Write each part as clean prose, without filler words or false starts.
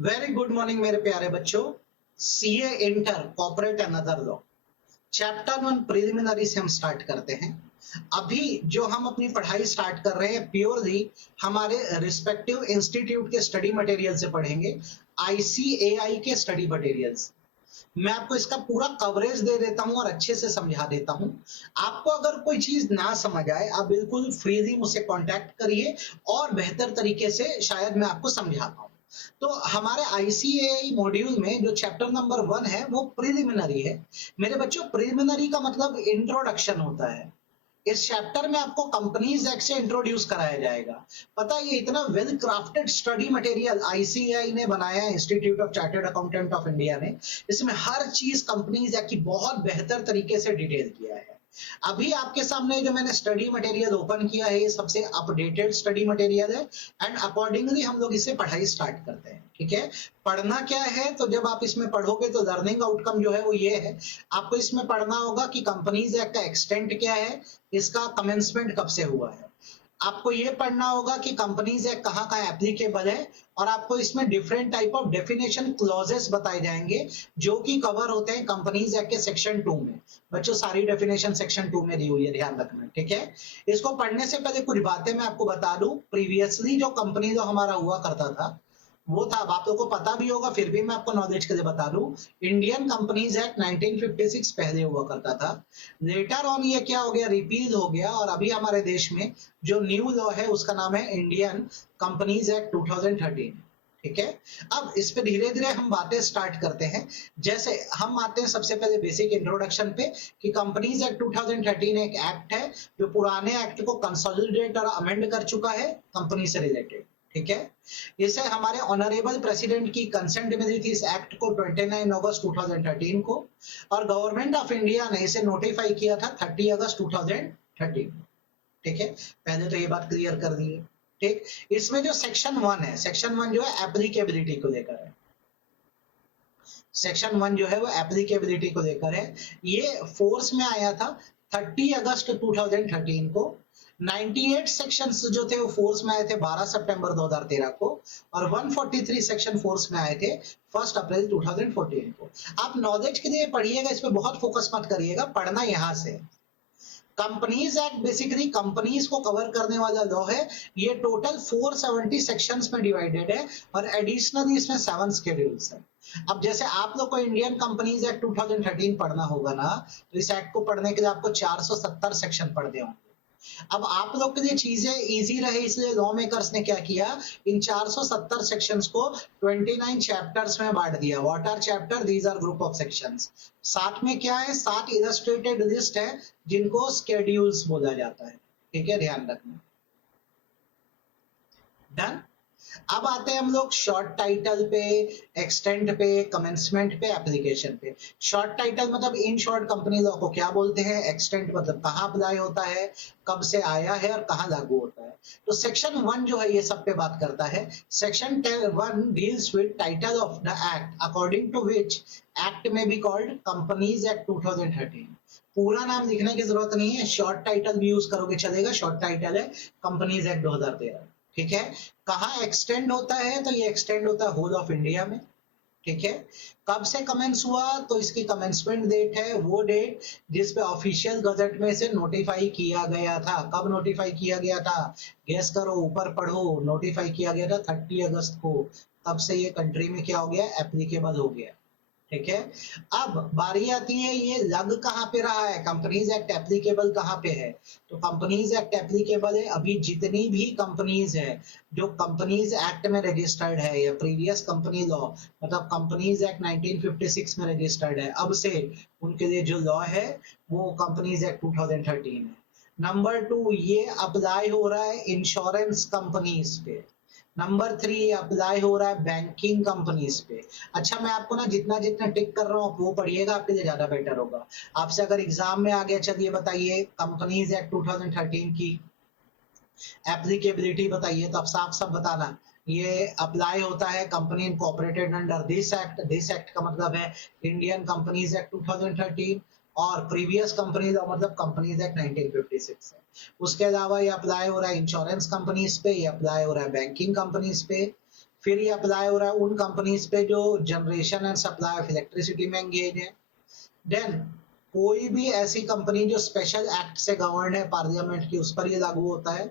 Very good morning मेरे प्यारे बच्चों। CA inter corporate and other law chapter 1 preliminary से हम स्टार्ट करते हैं। अभी जो हम अपनी पढ़ाई स्टार्ट कर रहे हैं प्योरली हमारे रिस्पेक्टिव इंस्टीट्यूट के स्टडी मटेरियल से पढ़ेंगे, आईसीएआई के स्टडी मटेरियल्स। मैं आपको इसका पूरा कवरेज दे देता हूं और अच्छे से समझा देता हूं। आपको अगर कोई चीज ना समझ आए आप बिल्कुल फ्रीली मुझसे कांटेक्ट करिए और बेहतर तरीके से शायद मैं आपको समझा पाऊं। तो हमारे आईसीएआई मॉड्यूल में जो चैप्टर नंबर 1 है वो प्रिलिमिनरी है। मेरे बच्चों, प्रिलिमिनरी का मतलब इंट्रोडक्शन होता है। इस चैप्टर में आपको कंपनीज एक्ट से इंट्रोड्यूस कराया जाएगा। पता है, ये इतना well crafted study material ICAI ने बनाया है, institute of chartered accountant of India ने। इसमें हर चीज कंपनीज एक्ट की बहुत बेहतर तरीके से डिटेल किया है। अभी आपके सामने जो मैंने स्टडी मटेरियल ओपन किया है ये सबसे अपडेटेड स्टडी मटेरियल है एंड अकॉर्डिंगली हम लोग इसे पढ़ाई स्टार्ट करते हैं। ठीक है, पढ़ना क्या है, तो जब आप इसमें पढ़ोगे तो लर्निंग आउटकम जो है वो ये है। आपको इसमें पढ़ना होगा कि कंपनीज एक्ट का एक्सटेंट क्या है, इसका कमेंसमेंट कब से हुआ है। आपको ये पढ़ना होगा कि कंपनीज एक्ट कहाँ कहाँ एप्लीकेबल है, और आपको इसमें different type of definition clauses बताए जाएंगे जो कि कवर होते हैं कंपनीज एक्ट के सेक्शन 2 में। बच्चों, सारी डेफिनेशन सेक्शन 2 में दी हुई है, ध्यान रखना। ठीक है, इसको पढ़ने से पहले कुछ बातें मैं आपको बता दूं। प्रीवियसली जो कंपनी जो हमारा हुआ करता था वो था, अब आप लोगों को पता भी होगा फिर भी मैं आपको नॉलेज के लिए बता दूं, इंडियन कंपनीज एक्ट 1956 पहले हुआ करता था। लेटर ऑन ये क्या हो गया, रिपील हो गया, और अभी हमारे देश में जो न्यू लॉ है उसका नाम है इंडियन कंपनीज एक्ट 2013। ठीक है, अब इस पे धीरे धीरे हम बातें स्टार्ट करते हैं। जैसे हम आते हैं सबसे पहले बेसिक इंट्रोडक्शन पे कि कंपनीज एक्ट 2013 एक एक्ट है जो पुराने एक्ट को कंसोलिडेट और अमेंड कर चुका है कंपनी से रिलेटेड। ठीक है, इसे हमारे ऑनरेबल प्रेसिडेंट की कंसेंट मिली थी इस एक्ट को 29 अगस्त 2013 को, और गवर्नमेंट ऑफ इंडिया ने इसे नोटिफाई किया था 30 अगस्त 2013। ठीक है, पहले तो ये बात क्लियर कर दी है। ठीक, इसमें जो सेक्शन 1 है, सेक्शन 1 जो है एप्लीकेबिलिटी को लेकर है। सेक्शन 1 जो है वो एप्लीकेबिलिटी को लेकर है। ये फोर्स में आया था 30 अगस्त 2013 को। 98 सेक्शंस जो थे वो फोर्स में आए थे 12 सितंबर 2013 को, और 143 सेक्शन फोर्स में आए थे 1 अप्रैल 2014 को। आप नॉलेज के लिए पढ़िएगा, इस पे बहुत फोकस मत करिएगा, पढ़ना यहां से। कंपनीज एक्ट बेसिकली कंपनीज को कवर करने वाला लॉ है। ये टोटल 470 सेक्शंस में डिवाइडेड है और एडिशनली इसमें 7 शेड्यूल्स है। अब जैसे आप लोग को इंडियन कंपनीज एक्ट 2013 पढ़ना होगा ना, तो इस एक्ट को पढ़ने के लिए आपको 470 सेक्शन पढ़ने होंगे। अब आप लोग के लिए चीजें इजी रहे इसलिए लॉ मेकर्स ने क्या किया, इन 470 सेक्शंस को 29 चैप्टर्स में बांट दिया। What are chapter? These are group of sections. साथ में क्या है, 7 इलस्ट्रेटेड लिस्ट है जिनको स्केड्यूल्स बोला जाता है। ठीक है, ध्यान रखना। डन। अब आते हैं हम लोग शॉर्ट टाइटल पे, एक्सटेंट पे, कमेंसमेंट पे, एप्लीकेशन पे। शॉर्ट टाइटल मतलब इन शॉर्ट कंपनी लॉ को क्या बोलते हैं, एक्सटेंट मतलब कहां अप्लाई होता है, कब से आया है और कहां लागू होता है। तो सेक्शन 1 जो है ये सब पे बात करता है। Section 1 deals with title of the act according to which act में बी कॉल्ड कंपनीज एक्ट 2013। पूरा नाम लिखने की जरूरत नहीं है, शॉर्ट टाइटल भी यूज करोगे चलेगा। शॉर्ट टाइटल है कंपनीज एक्ट 2013। ठीक है, कहाँ एक्सटेंड होता है, तो ये एक्सटेंड होता है होल ऑफ इंडिया में। ठीक है, कब से कमेंस हुआ, तो इसकी कमेंसमेंट डेट है वो डेट जिस पे ऑफिशियल गजट में से नोटिफाई किया गया था। कब नोटिफाई किया गया था, गेस करो, ऊपर पढ़ो। नोटिफाई किया गया था 30 अगस्त को। तब से ये कंट्री में क्या हो गया, एप्लीकेबल हो गया। ठीक है, अब बारी आती है ये लग कहां पे रहा है, कंपनीज एक्ट एप्लीकेबल कहां पे है। तो कंपनीज एक्ट एप्लीकेबल है अभी जितनी भी कंपनीज है जो कंपनीज एक्ट में रजिस्टर्ड है या प्रीवियस कंपनी लॉ मतलब कंपनीज एक्ट 1956 में रजिस्टर्ड है, अब से उनके लिए जो लॉ है वो कंपनीज एक्ट 2013 है। नंबर 2, ये अप्लाई हो रहा है इंश्योरेंस कंपनीज पे। नंबर 3, अप्लाई हो रहा है बैंकिंग कंपनीज पे। अच्छा, मैं आपको ना जितना जितना टिक कर रहा हूँ वो पढ़िएगा, आपके लिए ज्यादा बेटर होगा। आपसे अगर एग्जाम में आ गया, चलिए बताइए कंपनीज एक्ट 2013 की एप्लीकेबिलिटी बताइए, तो आप साफ साफ बताना। ये अप्लाई होता है company incorporated under this act. This act का मतलब है इंडियन कंपनीज एक्ट 2013, और प्रीवियस कंपनी लॉ मतलब कंपनीज एक्ट 1956 है। उसके अलावा ये अप्लाई हो रहा है इंश्योरेंस कंपनीज पे, ये अप्लाई हो रहा है बैंकिंग कंपनीज पे। फिर ये अप्लाई हो रहा है उन कंपनीज पे जो generation and supply of electricity में एंगेज है। देन कोई भी ऐसी कंपनी जो स्पेशल एक्ट से गवर्न है पार्लियामेंट की, उस पर ये लागू होता है।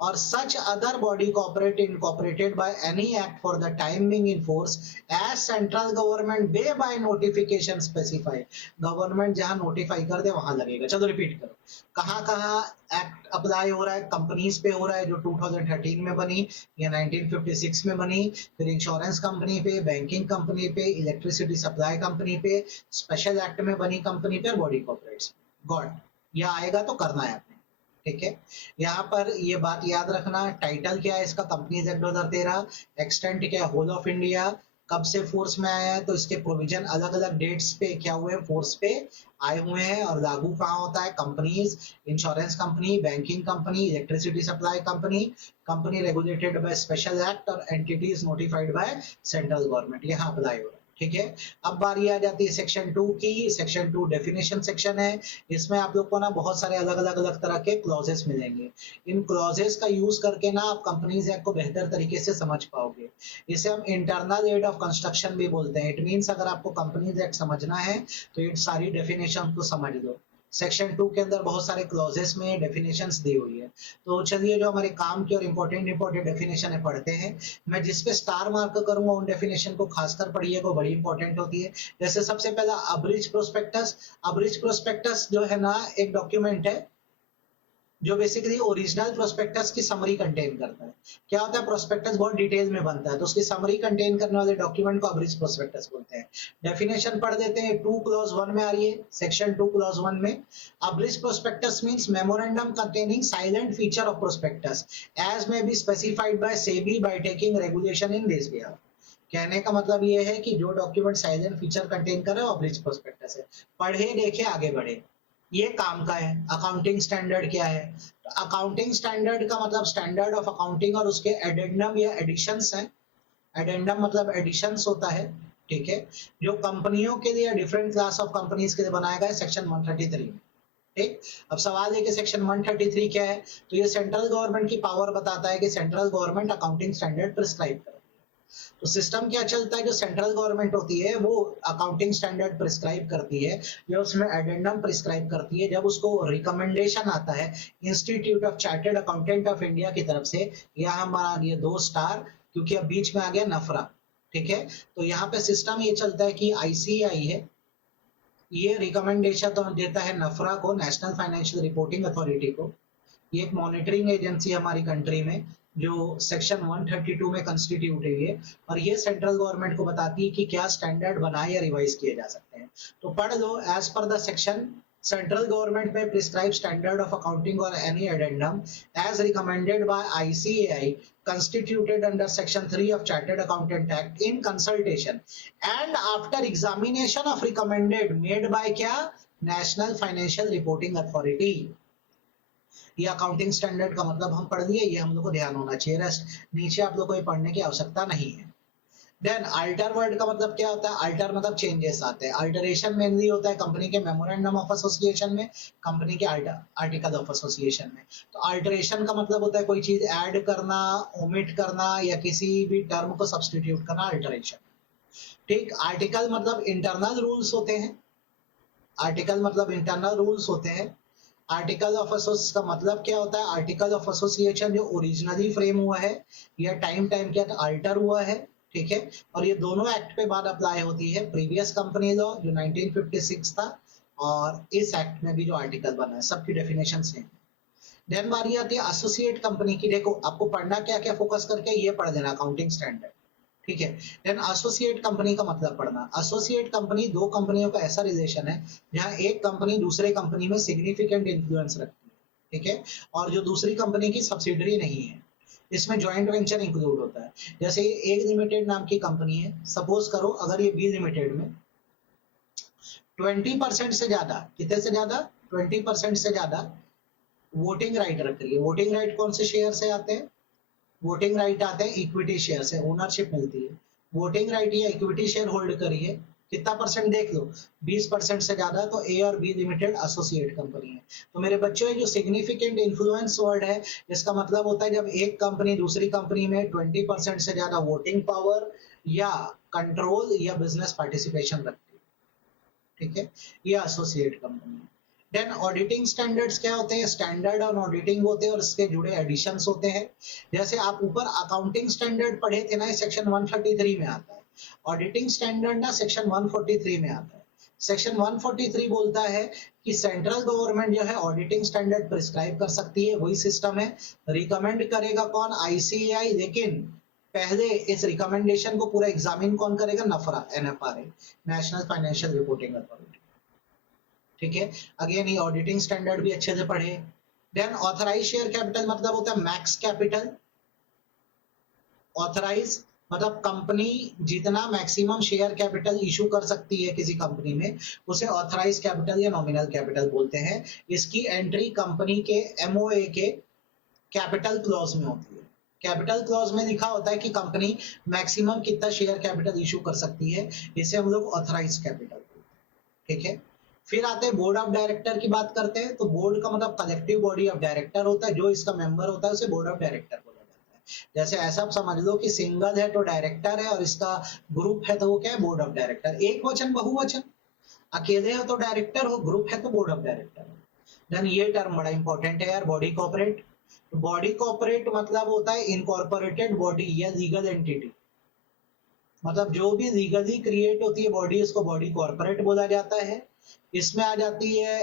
or such other body corporate incorporated by any act for the time being in force as central government may by notification specify। Government जहां नोटिफाई कर दे वहां लगेगा। चलो रिपीट करो, कहां कहां एक्ट अप्लाई हो रहा है? कंपनीज पे हो रहा है जो 2013 में बनी या 1956 में बनी, फिर इंश्योरेंस कंपनी पे, बैंकिंग कंपनी पे, इलेक्ट्रिसिटी सप्लाई कंपनी पे, स्पेशल एक्ट में बनी कंपनी पे, बॉडी कॉर्पोरेट्स। गॉड, यह आएगा तो करना है आपने, ठीक है। यहाँ पर ये बात याद रखना, टाइटल क्या है इसका? Companies act 2013। एक्सटेंट क्या है? Whole of India. कब से फोर्स में आया है? तो इसके प्रोविजन अलग अलग डेट्स पे क्या हुए हैं? फोर्स पे आए हुए हैं। और लागू कहाँ होता है? Companies, insurance company, banking company, electricity supply company, company regulated by special act और entities notified by central government, यहाँ अप्लाई हो रहा है, ठीक है। अब बारी आ जाती है सेक्शन 2 की। सेक्शन 2 डेफिनेशन सेक्शन है। इसमें आप लोग को ना बहुत सारे अलग तरह के क्लॉजेस मिलेंगे। इन क्लॉजेस का यूज करके ना आप कंपनीज एक्ट को बेहतर तरीके से समझ पाओगे। इसे हम इंटरनल एड ऑफ कंस्ट्रक्शन भी बोलते हैं। इट मींस अगर आपको कंपनीज एक्ट समझना है तो ये सारी डेफिनेशन को समझ लो। सेक्शन 2 के अंदर बहुत सारे क्लॉजेस में डेफिनेशंस दी हुई है। तो चलिए जो हमारे काम की और इंपॉर्टेंट डेफिनेशन है पढ़ते हैं। मैं जिस पे स्टार मार्क करूंगा उन डेफिनेशन को खासकर पढ़िएगा, बड़ी इंपॉर्टेंट होती है। जैसे सबसे पहला अब्रिज प्रोस्पेक्टस। अब्रिज प्रोस्पेक्टस जो है ना एक डॉक्यूमेंट है जो बेसिकली ओरिजिनल प्रोस्पेक्टस की समरी कंटेन करता है। क्या होता है? प्रोस्पेक्टस बहुत डिटेल में बनता है तो उसकी समरी कंटेन करने वाले डॉक्यूमेंट को अब्रिज प्रोस्पेक्टस बोलते हैं। डेफिनेशन पढ़ देते हैं। 2 क्लॉज 1 में आ रही है, सेक्शन 2 क्लॉज 1 में। Abridged prospectus means memorandum containing salient feature of prospectus as may be specified by SEBI by taking regulation in this behalf. कहने का मतलब ये है कि जो डॉक्यूमेंट साइलेंट फीचर कंटेन करे वो अब्रिज प्रोस्पेक्टस है। पढ़े देखे आगे बढ़े, ये काम का है। अकाउंटिंग स्टैंडर्ड क्या है? अकाउंटिंग स्टैंडर्ड का मतलब स्टैंडर्ड ऑफ अकाउंटिंग और उसके एडेंडम या एडिशंस हैं। एडेंडम मतलब एडिशंस होता है, ठीक है, जो कंपनियों के लिए, डिफरेंट क्लास ऑफ कंपनीज के लिए बनाया गया है सेक्शन 133 में। ठीक, अब सवाल है कि सेक्शन 133 क्या है? तो ये सेंट्रल गवर्नमेंट की पावर बताता है कि central government accounting standard prescribe करे। तो सिस्टम क्या चलता है? जो सेंट्रल गवर्नमेंट होती है वो अकाउंटिंग स्टैंडर्ड प्रिस्क्राइब करती है या उसमें एडेंडम प्रिस्क्राइब करती है। जब उसको रिकमेंडेशन आता है institute of chartered accountant of India की तरफ से, यहाँ हमारा ये 2 स्टार क्योंकि अब बीच में आ गया नफरा, ठीक है। तो यहाँ पे सिस्टम ये चलता है कि आईसीआई है, ये रिकमेंडेशन तो देता है नफरा को, नेशनल फाइनेंशियल रिपोर्टिंग अथॉरिटी को। ये एक मॉनिटरिंग एजेंसी हमारी कंट्री में जो सेक्शन 132 में कंस्टिट्यूट हुई है और ये सेंट्रल गवर्नमेंट को बताती है कि क्या स्टैंडर्ड बनाए या रिवाइज किए जा सकते हैं। तो पढ़ लो, as per the section central government में प्रिस्क्राइब स्टैंडर्ड ऑफ अकाउंटिंग और any addendum as recommended by ICAI constituted under section 3 of chartered accountant act in consultation and after examination of recommended made by क्या? national financial reporting authority। ये accounting standard का मतलब हम पढ़ लिए, ये हम लोग को ध्यान होना चाहिए। रेस्ट नीचे आप लोग को ये पढ़ने की आवश्यकता नहीं है। देन अल्टर वर्ड का मतलब क्या होता है? अल्टर मतलब चेंजेस आते हैं। अल्टरेशन मेनली होता है कंपनी के मेमोरेंडम ऑफ एसोसिएशन में, कंपनी के आर्टिकल ऑफ एसोसिएशन में। तो अल्टरेशन का मतलब होता है कोई चीज ऐड करना, ओमिट करना या किसी भी टर्म को सब्सटीट्यूट करना, अल्टरेशन। ठीक, आर्टिकल मतलब इंटरनल रूल्स होते हैं। आर्टिकल मतलब इंटरनल रूल्स होते हैं। आर्टिकल ऑफ एसोसिएशन का मतलब क्या होता है? आर्टिकल ऑफ एसोसिएशन जो ओरिजिनली फ्रेम हुआ है या टाइम के साथ अल्टर हुआ है, ठीक है। और ये दोनों एक्ट पे बाद अप्लाई होती है। प्रीवियस कंपनी लॉ जो 1956 था और इस एक्ट में भी जो आर्टिकल बना है, सबकी डेफिनेशन सेम। देन बारी आती है एसोसिएट कंपनी की। देखो आपको पढ़ना क्या क्या फोकस करके ये पढ़ देना, अकाउंटिंग स्टैंडर्ड, ठीक है। देन एसोसिएट कंपनी का मतलब पढ़ना। एसोसिएट कंपनी दो कंपनियों का ऐसा रिलेशन है जहां एक कंपनी दूसरे कंपनी में सिग्निफिकेंट इन्फ्लुएंस रखती है, ठीक है, और जो दूसरी कंपनी की सब्सिडरी नहीं है। इसमें जॉइंट वेंचर इंक्लूड होता है। जैसे ए लिमिटेड नाम की कंपनी है, सपोज करो अगर ये बी लिमिटेड में 20% से ज्यादा, कितने से ज्यादा? 20% से ज्यादा वोटिंग राइट रख रही है। वोटिंग राइट कौन से शेयर से आते हैं? वोटिंग राइट आते हैं इक्विटी शेयर से, ओनरशिप मिलती है। वोटिंग राइट या इक्विटी शेयर होल्ड करिए कितना परसेंट देख लो, 20% से ज्यादा, तो ए और बी लिमिटेड एसोसिएट कंपनी है। तो मेरे बच्चों, ये जो सिग्निफिकेंट इन्फ्लुएंस वर्ड है, इसका मतलब होता है जब एक कंपनी दूसरी कंपनी में 20% से ज्यादा वोटिंग पावर या कंट्रोल या बिजनेस पार्टिसिपेशन रखती है, ठीक है, ये एसोसिएट कंपनी है। देन ऑडिटिंग स्टैंडर्ड्स क्या होते हैं? स्टैंडर्ड और ऑडिटिंग होते हैं और इसके जुड़े एडिशंस होते हैं। जैसे आप ऊपर अकाउंटिंग स्टैंडर्ड पढ़े थे ना, सेक्शन 133 में आता है। ऑडिटिंग स्टैंडर्ड ना सेक्शन 143 में आता है। सेक्शन 143 बोलता है कि सेंट्रल गवर्नमेंट जो है ऑडिटिंग स्टैंडर्ड प्रिस्क्राइब कर सकती है, वही सिस्टम है। रिकमेंड करेगा कौन? आईसीएआई, लेकिन पहले इस रिकमेंडेशन को पूरा एग्जामिन कौन करेगा? NFRA, NFRA, national financial reporting authority, ठीक है। अगेन ये ऑडिटिंग स्टैंडर्ड भी अच्छे से पढ़े। देन ऑथराइज शेयर कैपिटल मतलब होता है मैक्स कैपिटल। ऑथराइज मतलब कंपनी जितना मैक्सिमम शेयर कैपिटल इशू कर सकती है किसी कंपनी में, उसे ऑथराइज कैपिटल या नॉमिनल कैपिटल बोलते हैं। इसकी एंट्री कंपनी के एमओए के कैपिटल क्लॉज में होती है। कैपिटल क्लॉज में लिखा होता है कि कंपनी मैक्सिमम कितना शेयर कैपिटल इशू कर सकती है, इसे हम लोग ऑथराइज कैपिटल बोलते हैं, ठीक है। फिर आते हैं बोर्ड ऑफ डायरेक्टर की बात करते हैं। तो बोर्ड का मतलब कलेक्टिव बॉडी ऑफ डायरेक्टर होता है, जो इसका मेंबर होता है उसे बोर्ड ऑफ डायरेक्टर बोला जाता है। जैसे ऐसा समझ लो कि सिंगल है तो डायरेक्टर है, और इसका ग्रुप है तो वो क्या है? Board of director. एक वचन बहुवचन, अकेले हो तो डायरेक्टर हो, ग्रुप है तो बोर्ड ऑफ डायरेक्टर हो। देन ये टर्म बड़ा इंपॉर्टेंट है यार, बॉडी कॉर्पोरेट। बॉडी कॉर्पोरेट मतलब होता है इनकॉर्पोरेटेड बॉडी या लीगल एंटिटी। मतलब जो भी लीगली क्रिएट होती है बॉडी, इसको बॉडी कॉर्पोरेट बोला जाता है। इसमें आ जाती है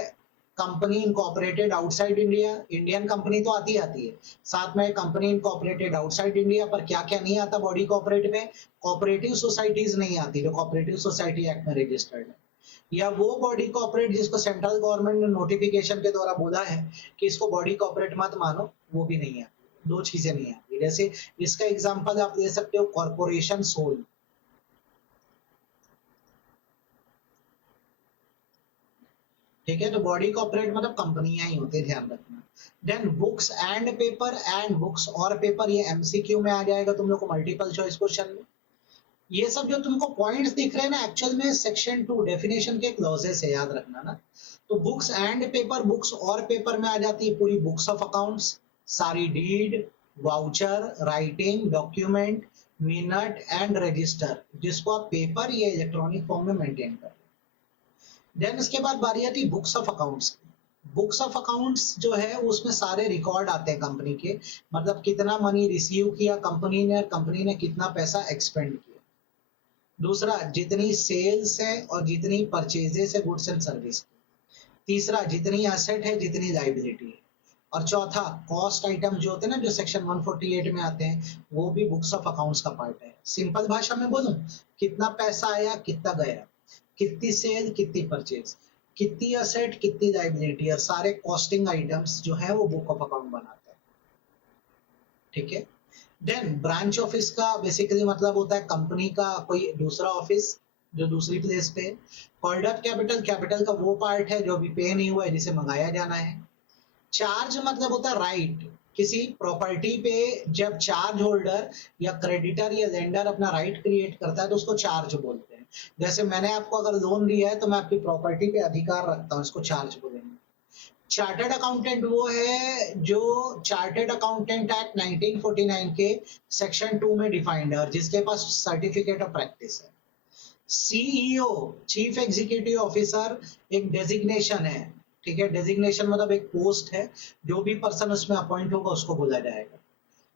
company incorporated outside India, Indian company तो आती है, साथ में कंपनी इनकॉर्पोरेटेड आउटसाइड इंडिया। पर क्या क्या नहीं आता बॉडी कॉर्पोरेट में? कोऑपरेटिव सोसाइटीज नहीं आती, जो कोऑपरेटिव सोसाइटी एक्ट में रजिस्टर्ड है, या वो बॉडी कॉर्पोरेट जिसको सेंट्रल गवर्नमेंट ने नोटिफिकेशन के द्वारा बोला है कि इसको बॉडी कॉर्पोरेट मत मानो, वो भी नहीं आती। दो चीजें नहीं आती। जैसे इसका एग्जांपल आप ले सकते हो कॉर्पोरेशन सोल, ठीक है। तो बॉडी कॉर्पोरेट मतलब कंपनियां ही होती है, ध्यान रखना। Then books and paper, and books और पेपर, ये एमसीक्यू में आ जाएगा तुम लोग को मल्टीपल चॉइस क्वेश्चन में। ये सब जो तुमको पॉइंट्स दिख रहे हैं ना, एक्चुअल में सेक्शन 2 डेफिनेशन के क्लॉजेस है, याद रखना ना। तो बुक्स एंड पेपर, बुक्स और पेपर में आ जाती है पूरी बुक्स ऑफ अकाउंट्स, सारी deed, voucher, writing, document, minute and register, जिसको आप पेपर या इलेक्ट्रॉनिक फॉर्म में मेंटेन कर। देन इसके बाद बारी आती है books of accounts. Books of accounts जो है उसमें सारे रिकॉर्ड आते हैं कंपनी के, मतलब कितना मनी रिसीव किया कंपनी ने कितना पैसा एक्सपेंड किया। दूसरा, जितनी सेल्स है और जितनी परचेजेस है गुड्स एंड सर्विस की। तीसरा, जितनी एसेट है जितनी लाइबिलिटी है। और चौथा, कॉस्ट आइटम जो होते हैं ना, जो सेक्शन 148 में आते हैं, वो भी बुक्स ऑफ अकाउंट्स का पार्ट है। सिंपल भाषा में बोलूं, कितना पैसा आया, कितना गया, कितनी सेल, कितनी परचेज, कितनी असेट, कितनी लाइबिलिटी, और सारे कॉस्टिंग आइटम्स जो है वो बुक ऑफ अकाउंट बनाते हैं, ठीक है। देन ब्रांच ऑफिस का बेसिकली मतलब होता है कंपनी का कोई दूसरा ऑफिस जो दूसरी प्लेस पे। कॉल्ड अप कैपिटल, कैपिटल का वो पार्ट है जो अभी पे नहीं हुआ है, जिसे मंगाया जाना है। चार्ज मतलब होता है राइट, किसी प्रॉपर्टी पे जब चार्ज होल्डर या क्रेडिटर या लेंडर अपना राइट क्रिएट करता है तो उसको चार्ज बोलते हैं। जैसे मैंने आपको अगर लोन दिया है तो मैं आपकी प्रॉपर्टी पे अधिकार रखता हूँ, इसको चार्ज बोलेंगे। चार्टर्ड अकाउंटेंट वो है जो चार्टर्ड अकाउंटेंट एक्ट 1949 के सेक्शन 2 में डिफाइंड है और जिसके पास सर्टिफिकेट ऑफ प्रैक्टिस है। सीईओ, चीफ एग्जीक्यूटिव ऑफिसर, एक डेजिग्नेशन है, ठीक है। डेजिग्नेशन मतलब एक पोस्ट है, जो भी पर्सन उसमें अपॉइंट होगा उसको बोला जाएगा।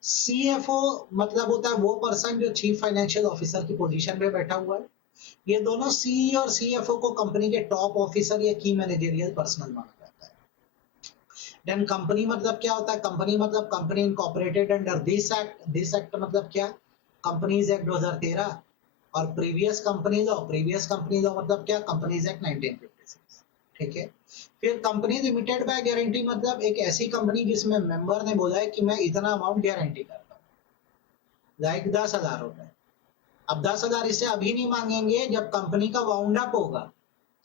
सीएफओ मतलब होता है वो पर्सन जो चीफ फाइनेंशियल ऑफिसर की पोजीशन पे बैठा हुआ है। ये दोनों सीई और सीएफओ को कंपनी के टॉप ऑफिसर या की मैनेजरियल पर्सनल माना जाता है। देन कंपनी मतलब क्या होता है? कंपनी मतलब company incorporated under this act. This act मतलब क्या? कंपनीज एक्ट 2013 और प्रीवियस कंपनी लॉ मतलब क्या? कंपनीज एक्ट 1956, ठीक है। फिर कंपनी लिमिटेड बाय गारंटी मतलब एक ऐसी कंपनी जिसमें मेंबर ने बोला है कि मैं इतना अमाउंट गारंटी करता हूँ, लाइक 10,000 रुपए। अब 10,000 इससे अभी नहीं मांगेंगे, जब कंपनी का वाउंड अप होगा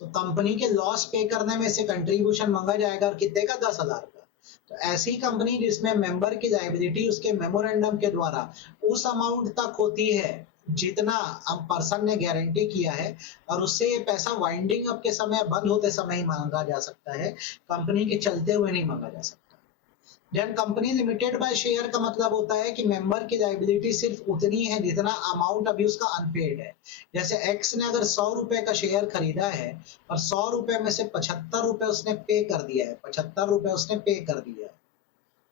तो कंपनी के लॉस पे करने में से कंट्रीब्यूशन मांगा जाएगा, और कितने का? 10,000 का। तो ऐसी कंपनी जिसमें मेंबर की लायबिलिटी उसके मेमोरेंडम के द्वारा उस अमाउंट तक होती है जितना हम पर्सन ने गारंटी किया है, और उससे ये पैसा वाइंडिंग अप के समय, बंद होते समय ही मांगा जा सकता है, कंपनी के चलते हुए नहीं मांगा जा सकता। Then company limited by share का मतलब होता है कि मेंबर की लायबिलिटी सिर्फ उतनी है जितना अमाउंट अभी उसका अनपेड है। जैसे एक्स ने अगर 100 रुपए का शेयर खरीदा है और 100 रुपए में से 75 रुपए उसने पे कर दिया है, 75 रुपए उसने पे कर दिया है,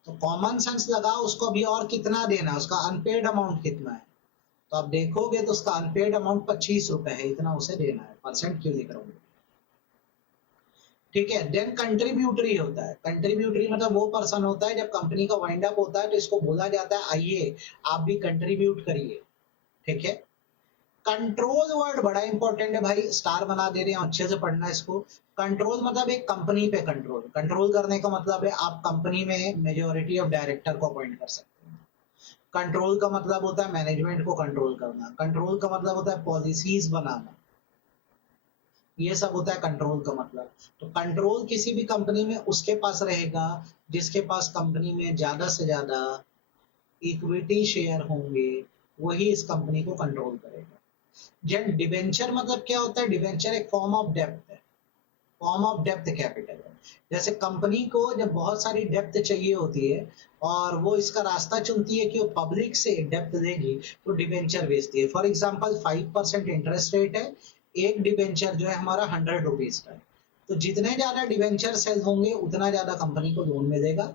तो कॉमन सेंस लगा उसको अभी और कितना देना है, उसका अनपेड अमाउंट कितना है। तो आप देखोगे तो उसका अनपेड अमाउंट 25 रुपए है, इतना उसे देना है। परसेंट क्यों लिख रहा हूँ, ठीक है। देन कंट्रीब्यूटरी होता है। कंट्रीब्यूटरी मतलब वो पर्सन होता है, जब कंपनी का वाइंड अप होता है तो इसको बोला जाता है आइए आप भी कंट्रीब्यूट करिए, ठीक है। कंट्रोल वर्ड बड़ा इंपॉर्टेंट है भाई, स्टार बना दे रहे हैं, अच्छे से पढ़ना है इसको। कंट्रोल मतलब एक कंपनी पे कंट्रोल, कंट्रोल करने का मतलब है आप कंपनी में मेजोरिटी ऑफ डायरेक्टर को अपॉइंट कर सकते हैं। कंट्रोल का मतलब होता है मैनेजमेंट को कंट्रोल करना, कंट्रोल का मतलब होता है पॉलिसीज बनाना, ये सब होता है कंट्रोल का मतलब। तो कंट्रोल किसी भी कंपनी में उसके पास रहेगा जिसके पास कंपनी में ज्यादा से ज्यादा इक्विटी शेयर होंगे, वही इस कंपनी को कंट्रोल करेगा। जब डिबेंचर मतलब क्या होता है, डिबेंचर एक फॉर्म ऑफ डेप्थ है, फॉर्म ऑफ डेप्थ कैपिटल है। जैसे कंपनी को जब बहुत सारी डेप्थ चाहिए होती है और वो इसका रास्ता चुनती है कि वो पब्लिक से डेप्थ देगी, तो डिबेंचर बेचती है। फॉर एग्जांपल 5% इंटरेस्ट रेट है, एक डिबेंचर जो है हमारा 100 रुपीज का है, तो जितने ज्यादा डिबेंचर सेल होंगे उतना ज्यादा कंपनी को लोन मिलेगा।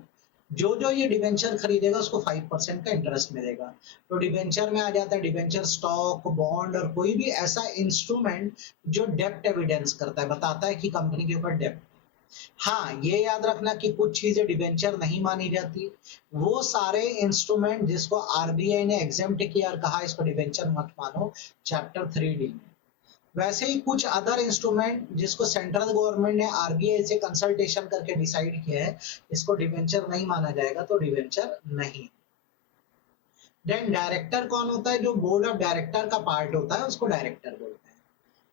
जो जो ये डिबेंचर खरीदेगा उसको 5% का इंटरेस्ट मिलेगा। तो डिबेंचर में आ जाता है डिबेंचर, स्टॉक, बॉन्ड और कोई भी ऐसा इंस्ट्रूमेंट जो डेप्ट एविडेंस करता है, बताता है कि कंपनी के ऊपर डेप्ट। हाँ, ये याद रखना कि कुछ चीजें डिबेंचर नहीं मानी जाती, वो सारे इंस्ट्रूमेंट जिसको आरबीआई ने एग्जेम्प्ट किया और कहा इसको डिबेंचर मत मानो, चैप्टर 3D में। वैसे ही कुछ अदर इंस्ट्रूमेंट जिसको सेंट्रल गवर्नमेंट ने आरबीआई से कंसल्टेशन करके डिसाइड किया है इसको डिबेंचर नहीं माना जाएगा, तो डिबेंचर नहीं। देन डायरेक्टर कौन होता है, जो बोर्ड ऑफ डायरेक्टर का पार्ट होता है उसको डायरेक्टर बोलते हैं।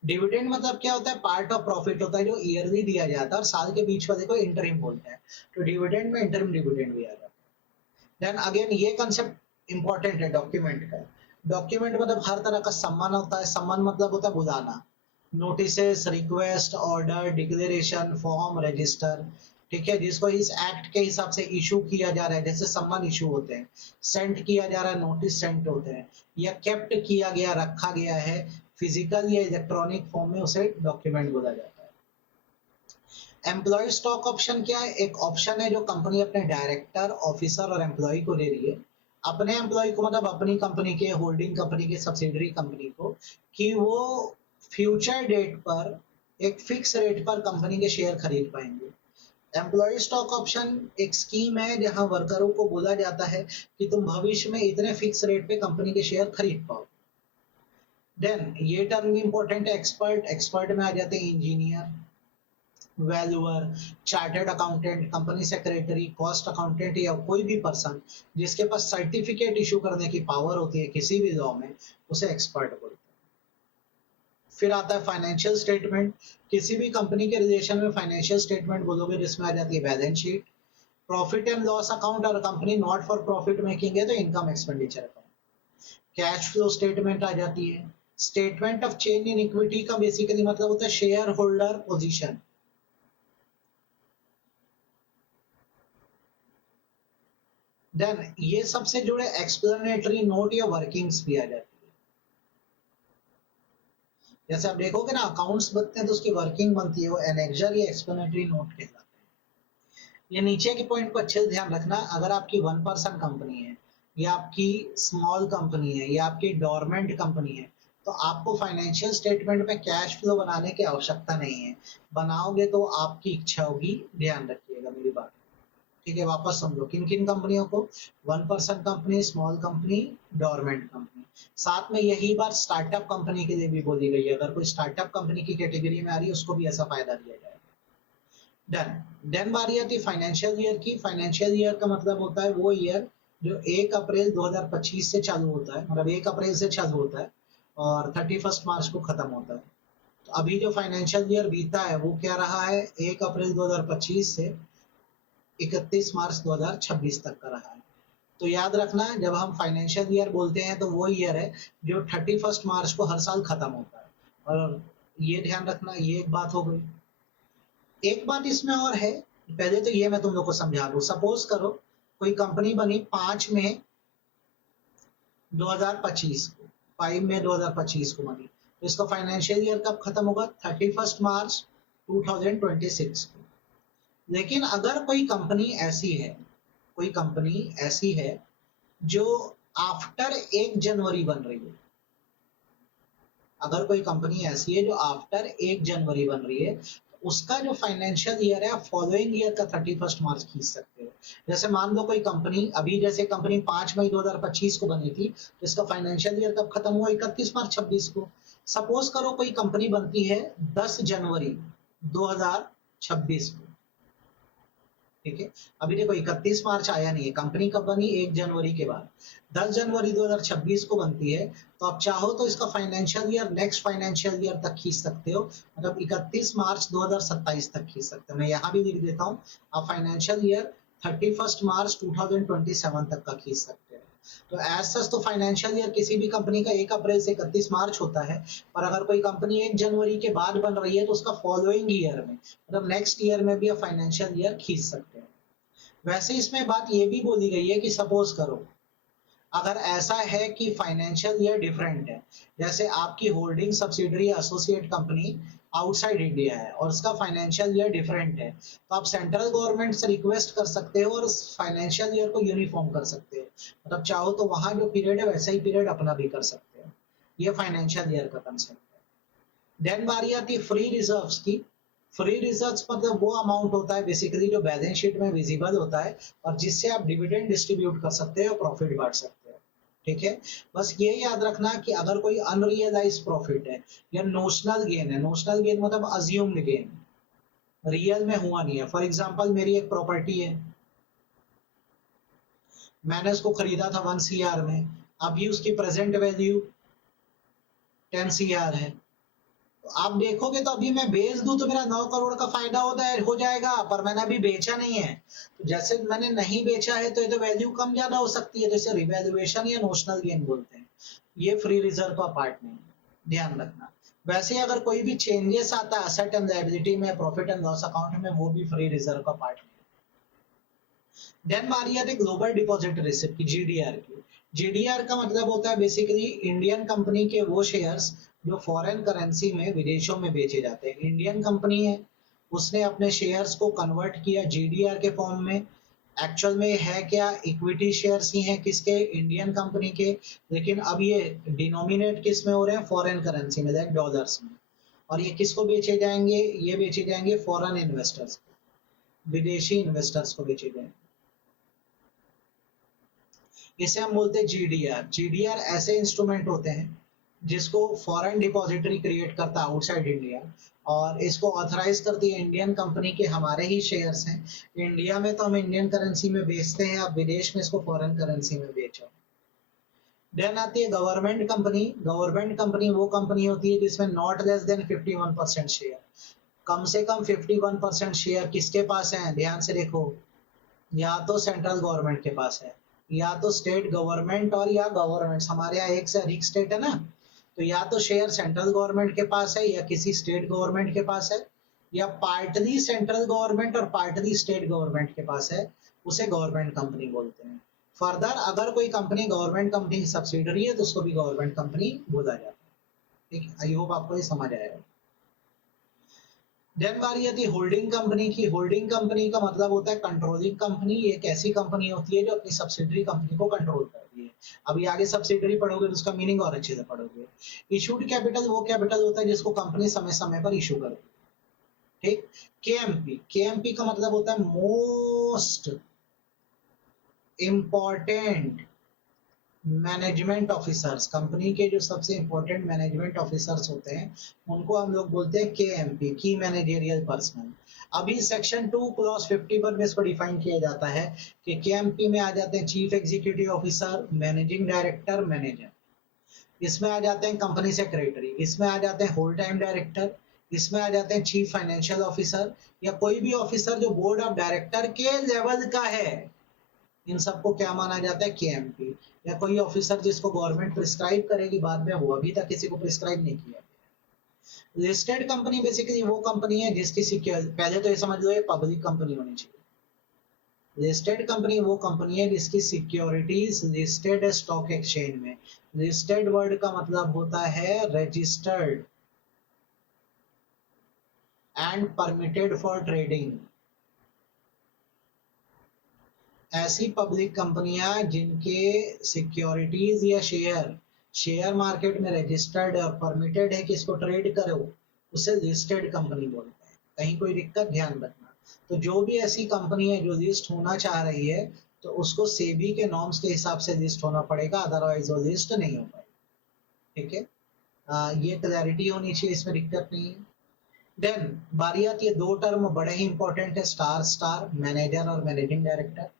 डिविडेंड मतलब क्या होता है, पार्ट ऑफ प्रॉफिट होता है जो ईयरली दिया जाता है और साल के बीच वाले को इंटरिम बोलते हैं, तो डिविडेंड में इंटरिम डिविडेंड दिया जाता है। देन अगेन ये कंसेप्ट इंपॉर्टेंट है डॉक्यूमेंट का। डॉक्यूमेंट मतलब हर तरह का सम्मान होता है, सम्मान मतलब होता है बुलाना, notices, request, order, declaration, form, register, ठीक है, जिसको इस एक्ट के हिसाब से इशू किया जा रहा है, जैसे सम्मान इशू होते हैं, सेंड किया जा रहा है, नोटिस सेंड होते हैं, या केप्ट किया गया, रखा गया है फिजिकल या इलेक्ट्रॉनिक फॉर्म में, उसे डॉक्यूमेंट बोला जाता है। एम्प्लॉय स्टॉक ऑप्शन क्या है, एक ऑप्शन है जो कंपनी अपने डायरेक्टर, ऑफिसर और एम्प्लॉय को दे रही है। अपने एम्प्लॉय को मतलब अपनी कंपनी के, होल्डिंग कंपनी के, सब्सिडरी कंपनी को, कि वो फ्यूचर डेट पर एक फिक्स रेट पर कंपनी के शेयर खरीद पाएंगे। एम्प्लॉय स्टॉक ऑप्शन एक स्कीम है जहां वर्करों को बोला जाता है कि तुम भविष्य में इतने फिक्स रेट पे कंपनी के शेयर खरीद पाओ। देन ये टर्म भी इंपॉर्टेंट है, एक्सपर्ट। एक्सपर्ट में आ जाते हैं engineer, valuer, chartered accountant, company secretary, cost accountant, या कोई भी पर्सन जिसके पास सर्टिफिकेट इशू करने की पावर होती है किसी भी लॉ में, उसे एक्सपर्ट बोलते हैं। फिर आता है फाइनेंशियल स्टेटमेंट। किसी भी कंपनी के रिलेशन में फाइनेंशियल स्टेटमेंट बोलोगे जिसमें आ जाती है balance sheet, profit and loss account, और company not for profit making है तो income expenditure account. Cash flow statement आ जाती है। Statement of change in equity का बेसिकली मतलब होता है शेयर होल्डर पोजीशन। देन ये सबसे जुड़े एक्सप्लेनेटरी नोट या वर्किंग्स भी आ जाती है। जैसे आप देखोगे ना अकाउंट्स बनते हैं तो उसकी वर्किंग बनती है, वो एनेक्जर या एक्सप्लेनेटरी नोट कहलाते हैं। ये नीचे के पॉइंट को अच्छे से ध्यान रखना, अगर आपकी 1% कंपनी है, या आपकी स्मॉल कंपनी है, या आपकी डोरमेंट कंपनी है, तो आपको फाइनेंशियल स्टेटमेंट में कैश फ्लो बनाने की आवश्यकता नहीं है। बनाओगे तो आपकी इच्छा होगी, ध्यान रखिएगा मेरी बात, ठीक है। वापस समझो किन किन कंपनियों को, 1% company, small company, dormant company. साथ में यही बात स्टार्टअप कंपनी के लिए भी बोली गई है, अगर कोई स्टार्टअप कंपनी की कैटेगरी में आ रही है उसको भी ऐसा फायदा दिया जाएगा। डन। देन बारी आती है फाइनेंशियल ईयर की। फाइनेंशियल ईयर का मतलब होता है वो ईयर जो 1 अप्रैल 2025 से चालू होता है, मतलब 1 अप्रैल से चालू होता है और 31 मार्च को खत्म होता है। तो अभी जो फाइनेंशियल ईयर बीता है वो क्या रहा है, 1 अप्रैल 2025 से 31 मार्च 2026 तक का रहा है। तो याद रखना, जब हम फाइनेंशियल ईयर बोलते हैं तो वो ईयर है जो 31 मार्च को हर साल खत्म होता है। और ये ध्यान रखना, ये एक बात हो गई। एक बात इसमें और है, पहले तो ये मैं तुम लोग को समझा दूं। सपोज करो कोई कंपनी बनी 5 मई 2025 को, 5 मई 2025 को बनी, तो इसका फाइनेंशियल ईयर कब खत्म होगा? 31 मार्च 2026 को। लेकिन अगर कोई कंपनी ऐसी है, कोई कंपनी ऐसी है जो आफ्टर 1 जनवरी बन रही है, अगर कोई कंपनी ऐसी है जो आफ्टर 1 जनवरी बन रही है, तो उसका जो फाइनेंशियल ईयर है फॉलोइंग ईयर का 31 मार्च खींच सकते हो। जैसे मान लो कोई कंपनी, अभी जैसे कंपनी 5 मई 2025 को बनी थी, तो इसका फाइनेंशियल ईयर कब खत्म हुआ? 31 मार्च 26 को। सपोज करो कोई कंपनी बनती है 10 जनवरी 2026 को, ठीक है। अभी देखो 31 मार्च आया नहीं है, कंपनी कब बनी? 1 जनवरी के बाद। 10 जनवरी 2026 को बनती है, तो आप चाहो तो इसका financial year next financial year तक खींच सकते हो, मतलब 31 मार्च 2027 तक खींच सकते हो। मैं यहाँ भी लिख देता हूँ, आप फाइनेंशियल ईयर 31 मार्च 2027 तक का खींच सकते हो। तो एज सच तो फाइनेंशियल ईयर किसी भी कंपनी का 1 अप्रैल से 31 मार्च होता है, और अगर कोई कंपनी 1 जनवरी के बाद बन रही है तो उसका फॉलोइंग ईयर में, मतलब नेक्स्ट ईयर में भी आप फाइनेंशियल ईयर खींच सकते हैं। वैसे इसमें बात ये भी बोली गई है कि सपोज करो अगर ऐसा है कि फाइनेंशियल ईयर डिफरेंट है, जैसे आपकी holding subsidiary associate company outside India है और उसका फाइनेंशियल ईयर डिफरेंट है, तो आप सेंट्रल गवर्नमेंट से रिक्वेस्ट कर सकते हो और उस फाइनेंशियल ईयर को यूनिफॉर्म कर सकते हो। मतलब चाहो तो वहां जो पीरियड है वैसा ही पीरियड अपना भी कर सकते हो। ये फाइनेंशियल ईयर का कंसेप्ट है। देन बारी आती है फ्री रिजर्व्स की। फ्री रिजर्व्स मतलब वो अमाउंट होता है बेसिकली जो बैलेंस शीट में विजिबल होता है और जिससे आप डिविडेंड डिस्ट्रीब्यूट कर सकते हो, प्रॉफिट बांट सकते हो, ठीक है। बस ये याद रखना कि अगर कोई अनरियलाइज प्रॉफिट है या नोशनल गेन है, नोशनल गेन मतलब अज्यूम्ड गेन, रियल में हुआ नहीं है। फॉर एग्जांपल मेरी एक प्रॉपर्टी है, मैंने उसको खरीदा था 1 CR में, अभी उसकी प्रेजेंट वैल्यू 10 CR है। तो आप देखोगे तो अभी मैं बेच दूं तो मेरा 9 करोड़ का फायदा हो जाएगा, पर मैंने अभी बेचा नहीं है। तो जैसे मैंने नहीं बेचा है तो ये तो वैल्यू कम ज्यादा हो सकती है, जैसे रिवैल्यूएशन या नोशनल गेन बोलते हैं। ये फ्री रिजर्व का पार्ट नहीं, ध्यान रखना। वैसे अगर कोई भी चेंजेस आता है असेट एंड लायबिलिटी में, प्रॉफिट एंड लॉस अकाउंट में, वो भी फ्री रिजर्व का पार्ट नहीं। देन बारी आती है ग्लोबल डिपॉजिट रिसिप्ट की, जीडीआर की। जीडीआर का मतलब होता है बेसिकली इंडियन कंपनी के वो शेयर्स जो फॉरेन करेंसी में विदेशों में बेचे जाते हैं। इंडियन कंपनी है, उसने अपने शेयर्स को कन्वर्ट किया जीडीआर के फॉर्म में। एक्चुअल में है क्या? इक्विटी शेयर्स ही हैं, किसके? इंडियन कंपनी के। लेकिन अब ये डिनोमिनेट किस में हो रहे हैं? फॉरेन करेंसी में, लाइक डॉलर्स में। और ये किसको बेचे जाएंगे? ये बेचे जाएंगे फॉरेन इन्वेस्टर्स को, विदेशी इन्वेस्टर्स को बेचे जाएंगे। इसे हम बोलते हैं जीडीआर। जीडीआर ऐसे इंस्ट्रूमेंट होते हैं जिसको फॉरेन डिपॉजिटरी क्रिएट करता है आउटसाइड इंडिया, और इसको ऑथराइज करती है इंडियन कंपनी के, हमारे ही शेयर्स हैं। इंडिया में तो हम इंडियन करेंसी में बेचते हैं, अब विदेश में इसको फॉरेन करेंसी में बेचो। देन आती है गवर्नमेंट कंपनी। गवर्नमेंट कंपनी वो कंपनी होती है जिसमें नॉट लेस देन 51% शेयर, कम से कम 51% शेयर किसके पास है? ध्यान से देखो, या तो सेंट्रल गवर्नमेंट के पास है, या तो स्टेट गवर्नमेंट, और या गवर्नमेंट, हमारे यहाँ एक से अधिक स्टेट है ना, तो या तो शेयर सेंट्रल गवर्नमेंट के पास है या किसी स्टेट गवर्नमेंट के पास है, या पार्टली सेंट्रल गवर्नमेंट और पार्टली स्टेट गवर्नमेंट के पास है, उसे गवर्नमेंट कंपनी बोलते हैं। फर्दर अगर कोई कंपनी गवर्नमेंट कंपनी की सब्सिडरी है तो उसको भी गवर्नमेंट कंपनी बोला जाता है। ठीक है, आई होप आपको ये समझ आएगा। देन बारी आती है होल्डिंग कंपनी की। होल्डिंग कंपनी का मतलब होता है कंट्रोलिंग कंपनी। एक ऐसी कंपनी होती है जो अपनी सब्सिडरी कंपनी को कंट्रोल करती है। अभी आगे सब्सिडरी पढ़ोगे तो उसका मीनिंग और अच्छे से पढ़ोगे। इशूड कैपिटल वो कैपिटल होता है जिसको कंपनी समय समय पर इशू करती है। ठीक। केएमपी, केएमपी का मतलब होता है most important management officers. Company के जो सबसे इंपॉर्टेंट मैनेजमेंट ऑफिसर्स होते हैं उनको हम लोग बोलते हैं केएमपी, की मैनेजरियल पर्सनल। अभी सेक्शन 2 क्लॉज 51 में इसको डिफाइन किया जाता है कि केएमपी में आ जाते हैं chief executive officer, managing director, manager. इसमें आ जाते हैं कंपनी सेक्रेटरी, इसमें आ जाते हैं होल टाइम डायरेक्टर, इसमें आ जाते हैं चीफ फाइनेंशियल ऑफिसर, या कोई भी ऑफिसर जो बोर्ड ऑफ डायरेक्टर के लेवल का है। इन सबको क्या माना जाता है, केएमपी। या कोई ऑफिसर जिसको गवर्नमेंट प्रिस्क्राइब करेगी बाद में, वो अभी तक किसी को प्रिस्क्राइब नहीं किया। लिस्टेड कंपनी बेसिकली वो कंपनी है जिसकी सिक्योर, पहले तो ये समझ लो ये पब्लिक कंपनी होनी चाहिए। लिस्टेड कंपनी वो कंपनी है जिसकी सिक्योरिटीज लिस्टेड स्टॉक एक्सचेंज में। लिस्टेड वर्ड का मतलब होता है registered and permitted for trading. ऐसी पब्लिक कंपनियां जिनके सिक्योरिटीज या शेयर मार्केट में रजिस्टर्ड और परमिटेड है कि इसको ट्रेड करो, उसे लिस्टेड कंपनी बोलते हैं। कहीं कोई दिक्कत, ध्यान रखना। तो जो भी ऐसी कंपनी है जो लिस्ट होना चाह रही है, तो उसको सेबी के नॉर्म्स के हिसाब से लिस्ट होना पड़ेगा, अदरवाइज वो लिस्ट नहीं हो पाएगी। ठीक है, ये क्लैरिटी होनी चाहिए, इसमें दिक्कत नहीं है। देन बारी आती है, दो टर्म बड़े ही इंपॉर्टेंट है, स्टार मैनेजर और मैनेजिंग डायरेक्टर।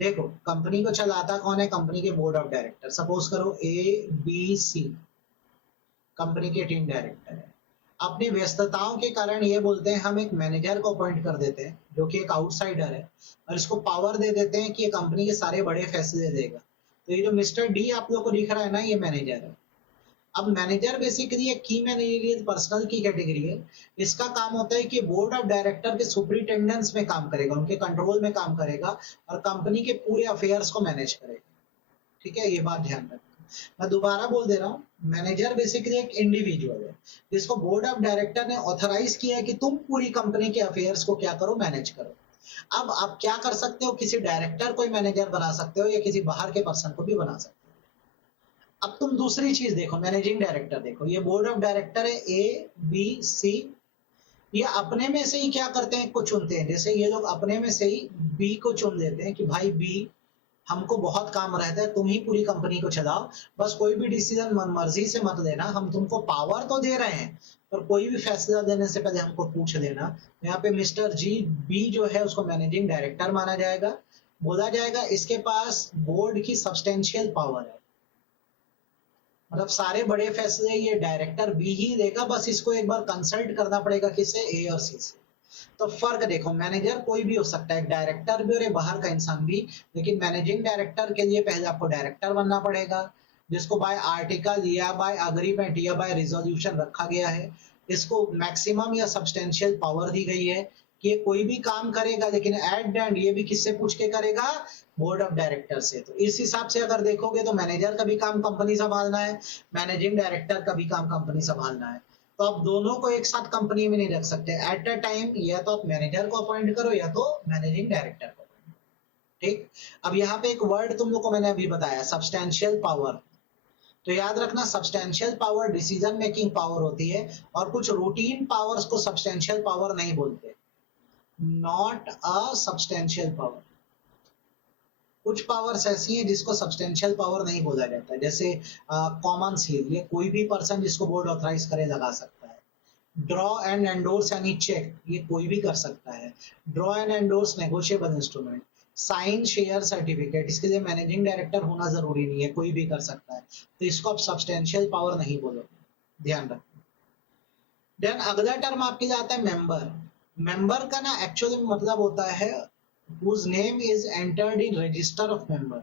देखो, कंपनी को चलाता कौन है, कंपनी के बोर्ड ऑफ डायरेक्टर। सपोज करो ABC कंपनी के टीम डायरेक्टर है। अपनी व्यस्तताओं के कारण ये बोलते हैं हम एक मैनेजर को अपॉइंट कर देते हैं जो कि एक आउटसाइडर है, और इसको पावर दे देते हैं कि ये कंपनी के सारे बड़े फैसले देगा। तो ये जो मिस्टर डी आप लोग को दिख रहा है ना, ये मैनेजर है। अब मैनेजर बेसिकली एक की मैनेजरियल पर्सनल की कैटेगरी है। इसका काम होता है कि बोर्ड ऑफ डायरेक्टर के सुपरिटेंडेंस में काम करेगा, उनके कंट्रोल में काम करेगा, और कंपनी के पूरे अफेयर्स को मैनेज करेगा। ठीक है, ये बात ध्यान रखना। मैं दोबारा बोल दे रहा हूँ, मैनेजर बेसिकली एक इंडिविजुअल है जिसको बोर्ड ऑफ डायरेक्टर ने ऑथराइज किया है कि तुम पूरी कंपनी के अफेयर्स को क्या करो, मैनेज करो। अब आप क्या कर सकते हो, किसी डायरेक्टर को मैनेजर बना सकते हो या किसी बाहर के पर्सन को भी बना सकते हो। अब तुम दूसरी चीज देखो, मैनेजिंग डायरेक्टर देखो, ये बोर्ड ऑफ डायरेक्टर है ABC। ये अपने में से ही क्या करते हैं, को चुनते हैं। जैसे ये लोग अपने में से ही B को चुन लेते हैं कि भाई B, हमको बहुत काम रहता है, तुम ही पूरी कंपनी को चलाओ, बस कोई भी डिसीजन मन मर्जी से मत लेना, हम तुमको पावर तो दे रहे हैं, पर कोई भी फैसला देने से पहले हमको पूछ लेना। यहाँ पे मिस्टर B जो है उसको मैनेजिंग डायरेक्टर माना जाएगा। बोला जाएगा इसके पास बोर्ड की सब्सटेंशियल पावर है, मतलब सारे बड़े फैसले ये डायरेक्टर B ही देगा, बस इसको एक बार कंसल्ट करना पड़ेगा, किससे, A और C से। तो फर्क देखो, मैनेजर कोई भी हो सकता है, एक डायरेक्टर भी और एक बाहर का इंसान भी। लेकिन मैनेजिंग डायरेक्टर के लिए पहले आपको डायरेक्टर बनना पड़ेगा, जिसको बाय आर्टिकल या बाय अग्रीमेंट या बाय रिजोल्यूशन रखा गया है। इसको मैक्सिमम या सब्सटेंशियल पावर दी गई है कि ये कोई भी काम करेगा, लेकिन एट द एंड ये भी किससे पूछ के करेगा, बोर्ड ऑफ डायरेक्टर से। तो इस हिसाब से अगर देखोगे तो मैनेजर का भी काम कंपनी संभालना है, मैनेजिंग डायरेक्टर का भी काम कंपनी संभालना है। तो आप दोनों को एक साथ कंपनी में नहीं रख सकते एट अ टाइम, या तो आप मैनेजर को अपॉइंट करो या तो मैनेजिंग डायरेक्टर को। ठीक, अब यहाँ पे एक वर्ड तुम लोग को मैंने अभी बताया, सब्सटेंशियल पावर। तो याद रखना, substantial power decision making power होती है, और कुछ रूटीन पावर्स को सब्सटेंशियल पावर नहीं बोलते, नॉट अ सब्सटेंशियल पावर। कुछ पावर्स ऐसी हैं जिसको सब्सटेंशियल पावर नहीं बोला जाता, जैसे कॉमन सील, ये कोई भी पर्सन जिसको बोर्ड ऑथराइज करे लगा सकता है। ड्रॉ एंड एंडोर्स यानी चेक, ये कोई भी कर सकता है। Draw and endorse negotiable instrument. Sign share certificate, इसके लिए मैनेजिंग डायरेक्टर होना जरूरी नहीं है, कोई भी कर सकता है, तो इसको आप सब्सटेंशियल पावर नहीं बोलोगे, ध्यान रखना। देन अगला टर्म आपके जाता है मेंबर। मेंबर का ना एक्चुअली मतलब होता है whose name is entered in register of member।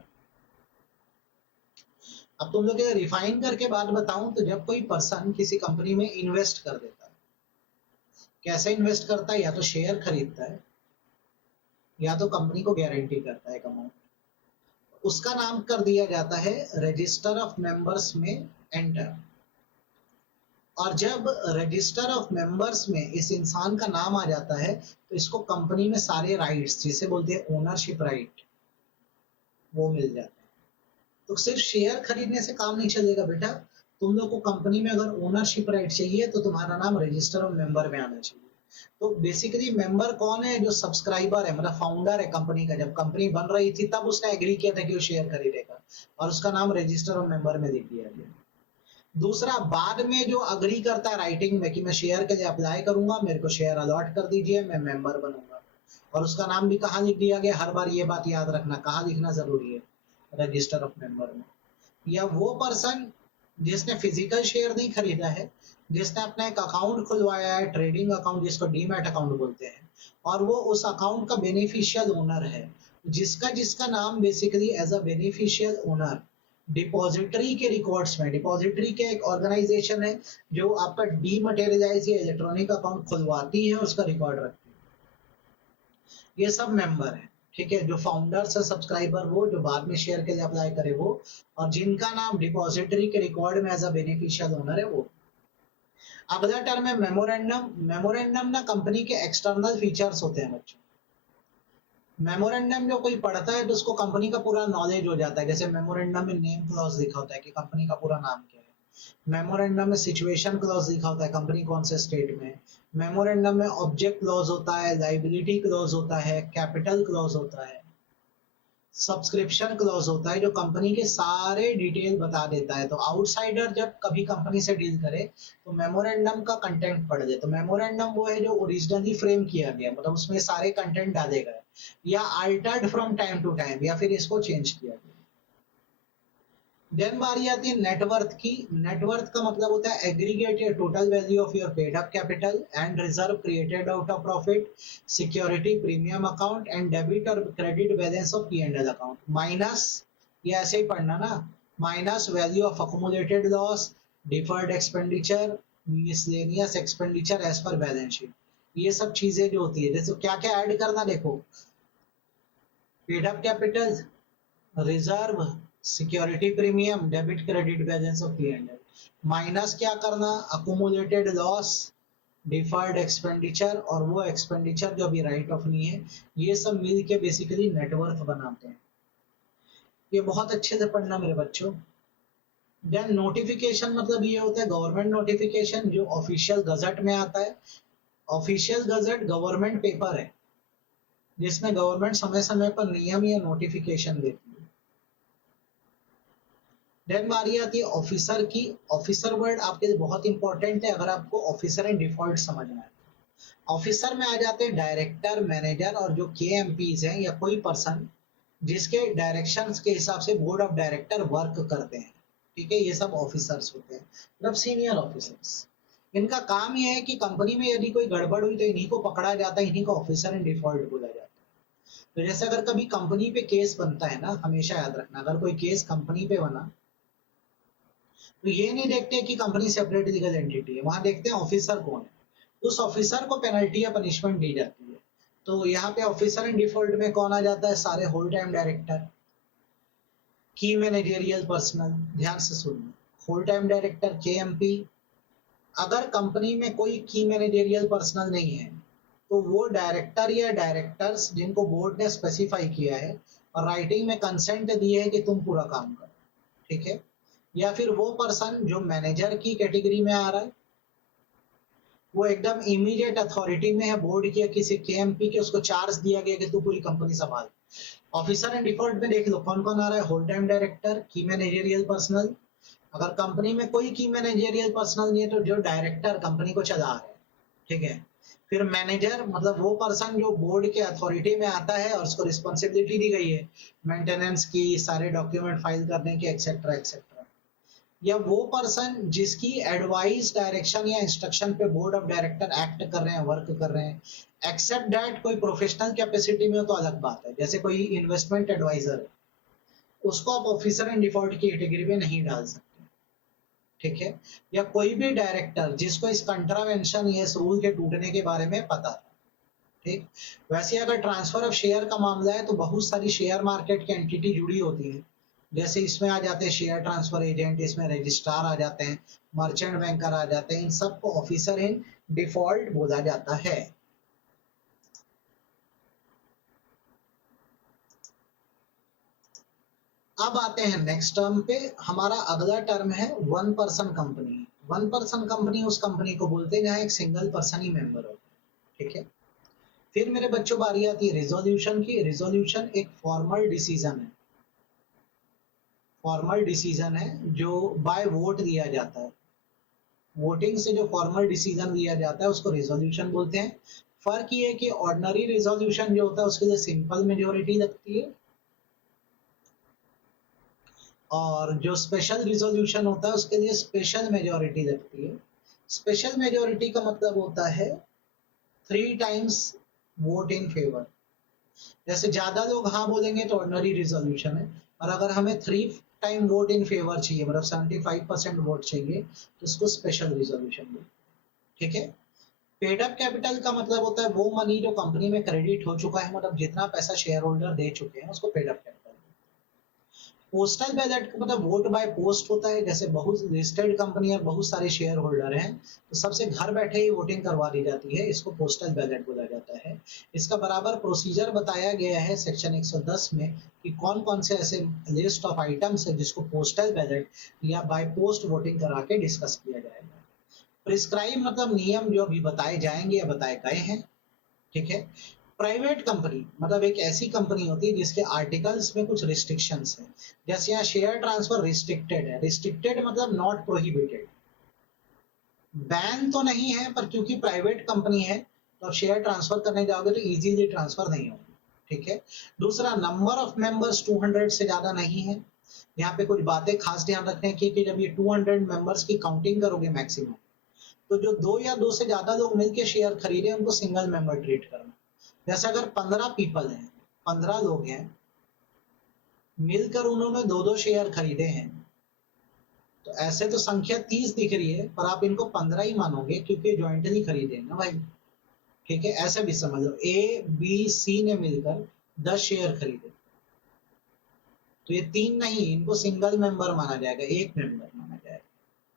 अब तुम लोग रिफाइन करके बात बताऊं तो जब कोई पर्सन किसी कंपनी में इन्वेस्ट कर देता है, कैसे इन्वेस्ट करता है, या तो शेयर खरीदता है या तो कंपनी को गारंटी करता है एक अमाउंट, उसका नाम कर दिया जाता है रजिस्टर ऑफ मेंबर्स में एंटर। और जब रजिस्टर ऑफ मेंबर्स में इस इंसान का नाम आ जाता है, तो इसको कंपनी में सारे राइट्स, जिसे बोलते हैं ओनरशिप राइट, वो मिल जाते हैं। तो सिर्फ शेयर खरीदने से काम नहीं चलेगा बेटा, तुम लोग को कंपनी में अगर ओनरशिप राइट चाहिए तो तुम्हारा नाम रजिस्टर ऑफ मेंबर में आना चाहिए। तो बेसिकली मेंबर कौन है, जो सब्सक्राइबर है, मतलब फाउंडर है कंपनी का। जब कंपनी बन रही थी तब उसने एग्री किया था कि वो शेयर खरीदेगा, और उसका नाम रजिस्टर ऑफ मेंबर में लिख दिया गया। दूसरा, बाद में जो अग्री करता है राइटिंग में कि मैं शेयर के लिए अप्लाई करूंगा, मेरे को शेयर अलॉट कर दीजिए, मैं मेंबर बनूंगा, और उसका नाम भी कहाँ लिख दिया गया, हर बार ये बात याद रखना, कहाँ लिखना जरूरी है, रजिस्टर ऑफ मेंबर में। या वो पर्सन जिसने फिजिकल शेयर नहीं खरीदा है, जिसने अपना एक अकाउंट खुलवाया है, ट्रेडिंग अकाउंट जिसको डीमैट अकाउंट बोलते हैं, और वो उस अकाउंट का बेनिफिशियल ओनर है, जिसका जिसका नाम basically as a beneficial owner depository के रिकॉर्ड्स में, डिपॉजिटरी के एक ऑर्गेनाइजेशन है जो आपका डीमटेरियलाइज या इलेक्ट्रॉनिक अकाउंट खुलवाती है, उसका रिकॉर्ड रखती है। ये सब मेंबर है, ठीक है। जो फाउंडर्स है, सब्सक्राइबर वो, जो बाद में शेयर के लिए अप्लाई करे वो, और जिनका नाम डिपॉजिटरी के रिकॉर्ड में एज अ बेनिफिशियल ओनर है वो। अगला टर्म है मेमोरेंडम। मेमोरेंडम ना कंपनी के एक्सटर्नल फीचर्स होते हैं बच्चों। मेमोरेंडम जो कोई पढ़ता है तो उसको कंपनी का पूरा नॉलेज हो जाता है। जैसे मेमोरेंडम में नेम क्लॉज लिखा होता है कि कंपनी का पूरा नाम क्या है। मेमोरेंडम में सिचुएशन क्लॉज लिखा होता है, कंपनी कौन से स्टेट में। मेमोरेंडम में ऑब्जेक्ट क्लॉज होता है, लाइबिलिटी क्लॉज होता है, कैपिटल क्लॉज होता है, सब्सक्रिप्शन क्लॉज होता है जो कंपनी के सारे डिटेल बता देता है। तो आउटसाइडर जब कभी कंपनी से डील करे तो मेमोरेंडम का कंटेंट पढ़ ले। तो मेमोरेंडम वो है जो ओरिजिनली फ्रेम किया गया, मतलब उसमें सारे कंटेंट डाले गए, या altered from time to time, या फिर इसको चेंज किया गया। देन बारी आती है नेटवर्थ की। नेटवर्थ का मतलब होता है aggregated total value of your paid up capital and reserve created out of profit, security premium account and debit और credit balance of P&L account minus, ये ऐसे ही पढ़ना ना, minus value of accommodated loss, deferred expenditure, miscellaneous expenditure as per balance sheet. ये सब चीजें जो होती है, जैसे क्या क्या ऐड करना, देखो paid up capital, reserve, security premium, debit credit balance of P&L, minus क्या करना, अकोमोडेटेड लॉस, डिफर्ड एक्सपेंडिचर, और वो एक्सपेंडिचर जो अभी राइट ऑफ नहीं है, ये सब मिल के बेसिकली नेटवर्थ बनाते हैं। ये बहुत अच्छे से पढ़ना मेरे बच्चों। देन नोटिफिकेशन, मतलब ये होता है गवर्नमेंट नोटिफिकेशन जो ऑफिशियल गजट में आता है। ऑफिशियल गजट गवर्नमेंट पेपर है जिसमें गवर्नमेंट समय समय पर नियम या नोटिफिकेशन देती है। देन बारी आती है ऑफिसर की। ऑफिसर वर्ड आपके लिए बहुत इंपॉर्टेंट है अगर आपको ऑफिसर एंड डिफॉल्ट समझना है। ऑफिसर में आ जाते हैं डायरेक्टर, मैनेजर, और जो KMPs हैं या कोई पर्सन जिसके डायरेक्शंस के हिसाब से बोर्ड ऑफ डायरेक्टर वर्क करते हैं, ठीक है। ये सब ऑफिसर्स होते हैं, मतलब सीनियर ऑफिसर्स। इनका काम ये है कि कंपनी में यदि कोई गड़बड़ हुई तो इन्हीं को पकड़ा जाता है, इन्हीं को ऑफिसर एंड डिफॉल्ट बोला जाता है। तो जैसे अगर कभी कंपनी पे केस बनता है ना, हमेशा याद रखना, अगर कोई केस कंपनी पे बना तो ये नहीं देखते कि कंपनी सेपरेट लीगल एंटिटी है, वहां देखते हैं ऑफिसर कौन है, उस ऑफिसर को पेनल्टी या पनिशमेंट दी जाती है। तो यहाँ पे ऑफिसर इन डिफॉल्ट में कौन आ जाता है, सारे होल टाइम डायरेक्टर, की मैनेजरियल पर्सनल, ध्यान से सुनना, होल टाइम डायरेक्टर, KMP। अगर कंपनी में कोई की मैनेजरियल पर्सनल नहीं है तो वो डायरेक्टर या डायरेक्टर्स जिनको बोर्ड ने स्पेसिफाई किया है और राइटिंग में कंसेंट दिए है कि तुम पूरा काम करो, ठीक है। या फिर वो पर्सन जो मैनेजर की कैटेगरी में आ रहा है, वो एकदम इमीडिएट अथॉरिटी में है बोर्ड की या किसी KMP के, उसको चार्ज दिया गया कि तू पूरी कंपनी संभाल। ऑफिसर एंड डिफॉल्ट में देख लो कौन कौन आ रहा है, होल टाइम डायरेक्टर, की मैनेजरियल पर्सनल। अगर कंपनी में कोई की मैनेजरियल पर्सनल नहीं है तो जो डायरेक्टर कंपनी को चला रहा है, ठीक है। फिर मैनेजर, मतलब वो पर्सन जो बोर्ड के अथॉरिटी में आता है और उसको रिस्पॉन्सिबिलिटी दी गई है मेंटेनेंस की, सारे डॉक्यूमेंट फाइल करने की, एक्सेट्रा एक्सेट्रा। या वो पर्सन जिसकी एडवाइस, डायरेक्शन या इंस्ट्रक्शन पे बोर्ड ऑफ डायरेक्टर एक्ट कर रहे हैं, वर्क कर रहे हैं। एक्सेप्ट दैट कोई प्रोफेशनल कैपेसिटी में हो तो अलग बात है, जैसे कोई इन्वेस्टमेंट एडवाइजर है, उसको आप ऑफिसर एंड डिफॉल्ट की कैटेगरी में नहीं डाल सकते, ठीक है। या कोई भी डायरेक्टर जिसको इस कंट्रावेंशन या इस रूल के टूटने के बारे में पता था, ठीक। वैसे अगर ट्रांसफर ऑफ शेयर का मामला है तो बहुत सारी शेयर मार्केट की एंटिटी जुड़ी होती है। जैसे इसमें आ जाते हैं शेयर ट्रांसफर एजेंट, इसमें रजिस्ट्रार आ जाते हैं, मर्चेंट बैंकर आ जाते हैं, इन सबको ऑफिसर इन डिफॉल्ट बोला जाता है। अब आते हैं नेक्स्ट टर्म पे। हमारा अगला टर्म है one person company. One person company उस कंपनी को बोलते हैं जहां एक सिंगल पर्सन ही मेंबर हो, ठीक है। फिर मेरे बच्चों बारी आती है रिजोल्यूशन की। रिजोल्यूशन एक फॉर्मल डिसीजन है, फॉर्मल डिसीजन है जो बाय वोट दिया जाता है। वोटिंग से जो फॉर्मल डिसीजन लिया जाता है उसको रिजोल्यूशन बोलते हैं। फर्क ये है कि ऑर्डिनरी रिजोल्यूशन जो होता है उसके लिए सिंपल मेजोरिटी लगती है, और जो स्पेशल रिजोल्यूशन होता है उसके लिए स्पेशल मेजोरिटी लगती है। स्पेशल मेजोरिटी का मतलब होता है 3 टाइम्स वोट इन फेवर। जैसे ज्यादा लोग हाँ बोलेंगे तो ऑर्डिनरी रिजोल्यूशन है, और अगर हमें 3 टाइम वोट इन फेवर चाहिए, मतलब 75% वोट चाहिए, तो उसको स्पेशल रिजोल्यूशन बोलते हैं। ठीक है। पेड अप कैपिटल का मतलब होता है वो मनी जो कंपनी में क्रेडिट हो चुका है, मतलब जितना पैसा शेयर होल्डर दे चुके हैं उसको paid up capital. Postal ballot का मतलब वोट बाय पोस्ट होता है, जैसे बहुत लिस्टेड कंपनी और बहुत सारे शेयर होल्डर हैं तो सबसे घर बैठे ही वोटिंग करवा दी जाती है, इसको पोस्टल बैलेट बोला जाता है। इसका बराबर प्रोसीजर बताया गया है सेक्शन 110 में कि कौन कौन से ऐसे लिस्ट ऑफ आइटम्स है जिसको पोस्टल बैलेट या बाय पोस्ट वोटिंग करा के डिस्कस किया जाएगा। प्रिस्क्राइब मतलब नियम जो अभी बताए जाएंगे या बताए गए हैं। ठीक है। प्राइवेट कंपनी मतलब एक ऐसी कंपनी होती है जिसके आर्टिकल्स में कुछ रिस्ट्रिक्शंस है, जैसे यहाँ शेयर ट्रांसफर रिस्ट्रिक्टेड है। रिस्ट्रिक्टेड मतलब नॉट प्रोहिबिटेड, बैन तो नहीं है, पर क्योंकि प्राइवेट कंपनी है तो आप शेयर ट्रांसफर करने जाओगे तो इजीली ट्रांसफर नहीं होगा। ठीक है। दूसरा, नंबर ऑफ मेंबर्स 200 से ज्यादा नहीं है। यहाँ पे कुछ बातें खास ध्यान रखने की कि जब ये 200 मेंबर्स की काउंटिंग करोगे मैक्सिमम, तो जो 2 या 2 से ज्यादा लोग मिलकर शेयर खरीदे उनको सिंगल मेंबर ट्रीट करना। जैसे अगर 15 पीपल हैं, 15 लोग हैं, मिलकर उन्होंने 2-2 शेयर खरीदे हैं, तो ऐसे तो संख्या 30 दिख रही है, पर आप इनको 15 ही मानोगे क्योंकि ज्वाइंटली खरीदे ना भाई। ठीक है। ऐसे भी समझ लो ए बी सी ने मिलकर 10 शेयर खरीदे, तो ये 3 नहीं, इनको सिंगल मेंबर माना जाएगा, एक मेंबर माना जाएगा।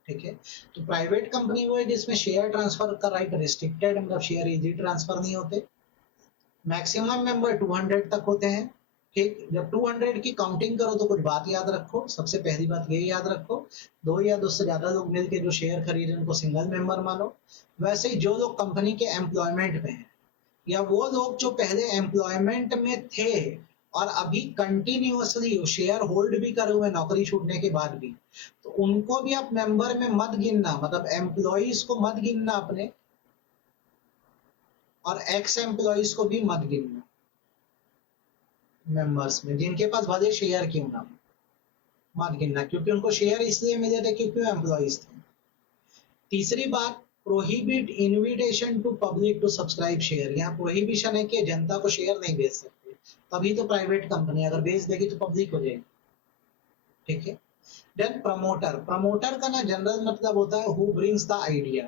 ठीक है। तो प्राइवेट कंपनी वो है जिसमें शेयर ट्रांसफर का राइट रिस्ट्रिक्टेड, मतलब शेयर इजी ट्रांसफर नहीं होते। मैक्सिमम मेंबर 200 तक होते हैं। ठीक। जब 200 की काउंटिंग करो तो कुछ बात याद रखो। सबसे पहली बात ये याद रखो, 2 या 2 से ज्यादा लोग मिलकर जो शेयर खरीदे उनको सिंगल मेंबर मानो। वैसे ही जो लोग कंपनी के एम्प्लॉयमेंट में हैं, या वो लोग जो पहले एम्प्लॉयमेंट में थे और अभी कंटिन्यूअसली शेयर होल्ड भी करे हुए नौकरी छूटने के बाद भी, तो उनको भी आप मेंबर में मत गिनना, मतलब एम्प्लॉइज को मत गिनना अपने, और एक्स एम्प्लॉइज को भी मत गिनना मेंबर्स में, जिनके पास भले शेयर क्यों ना मत गिनना, क्योंकि उनको शेयर इसलिए मिले थे क्योंकि एम्प्लॉइज थे। तीसरी बात, prohibit invitation to public to subscribe share. यहाँ प्रोहिबिशन है कि जनता को शेयर नहीं बेच सकते, तभी तो प्राइवेट कंपनी अगर बेच देगी तो पब्लिक हो जाएगी। ठीक है। देन प्रमोटर, प्रमोटर का ना जनरल मतलब होता है हु ब्रिंग्स द आइडिया।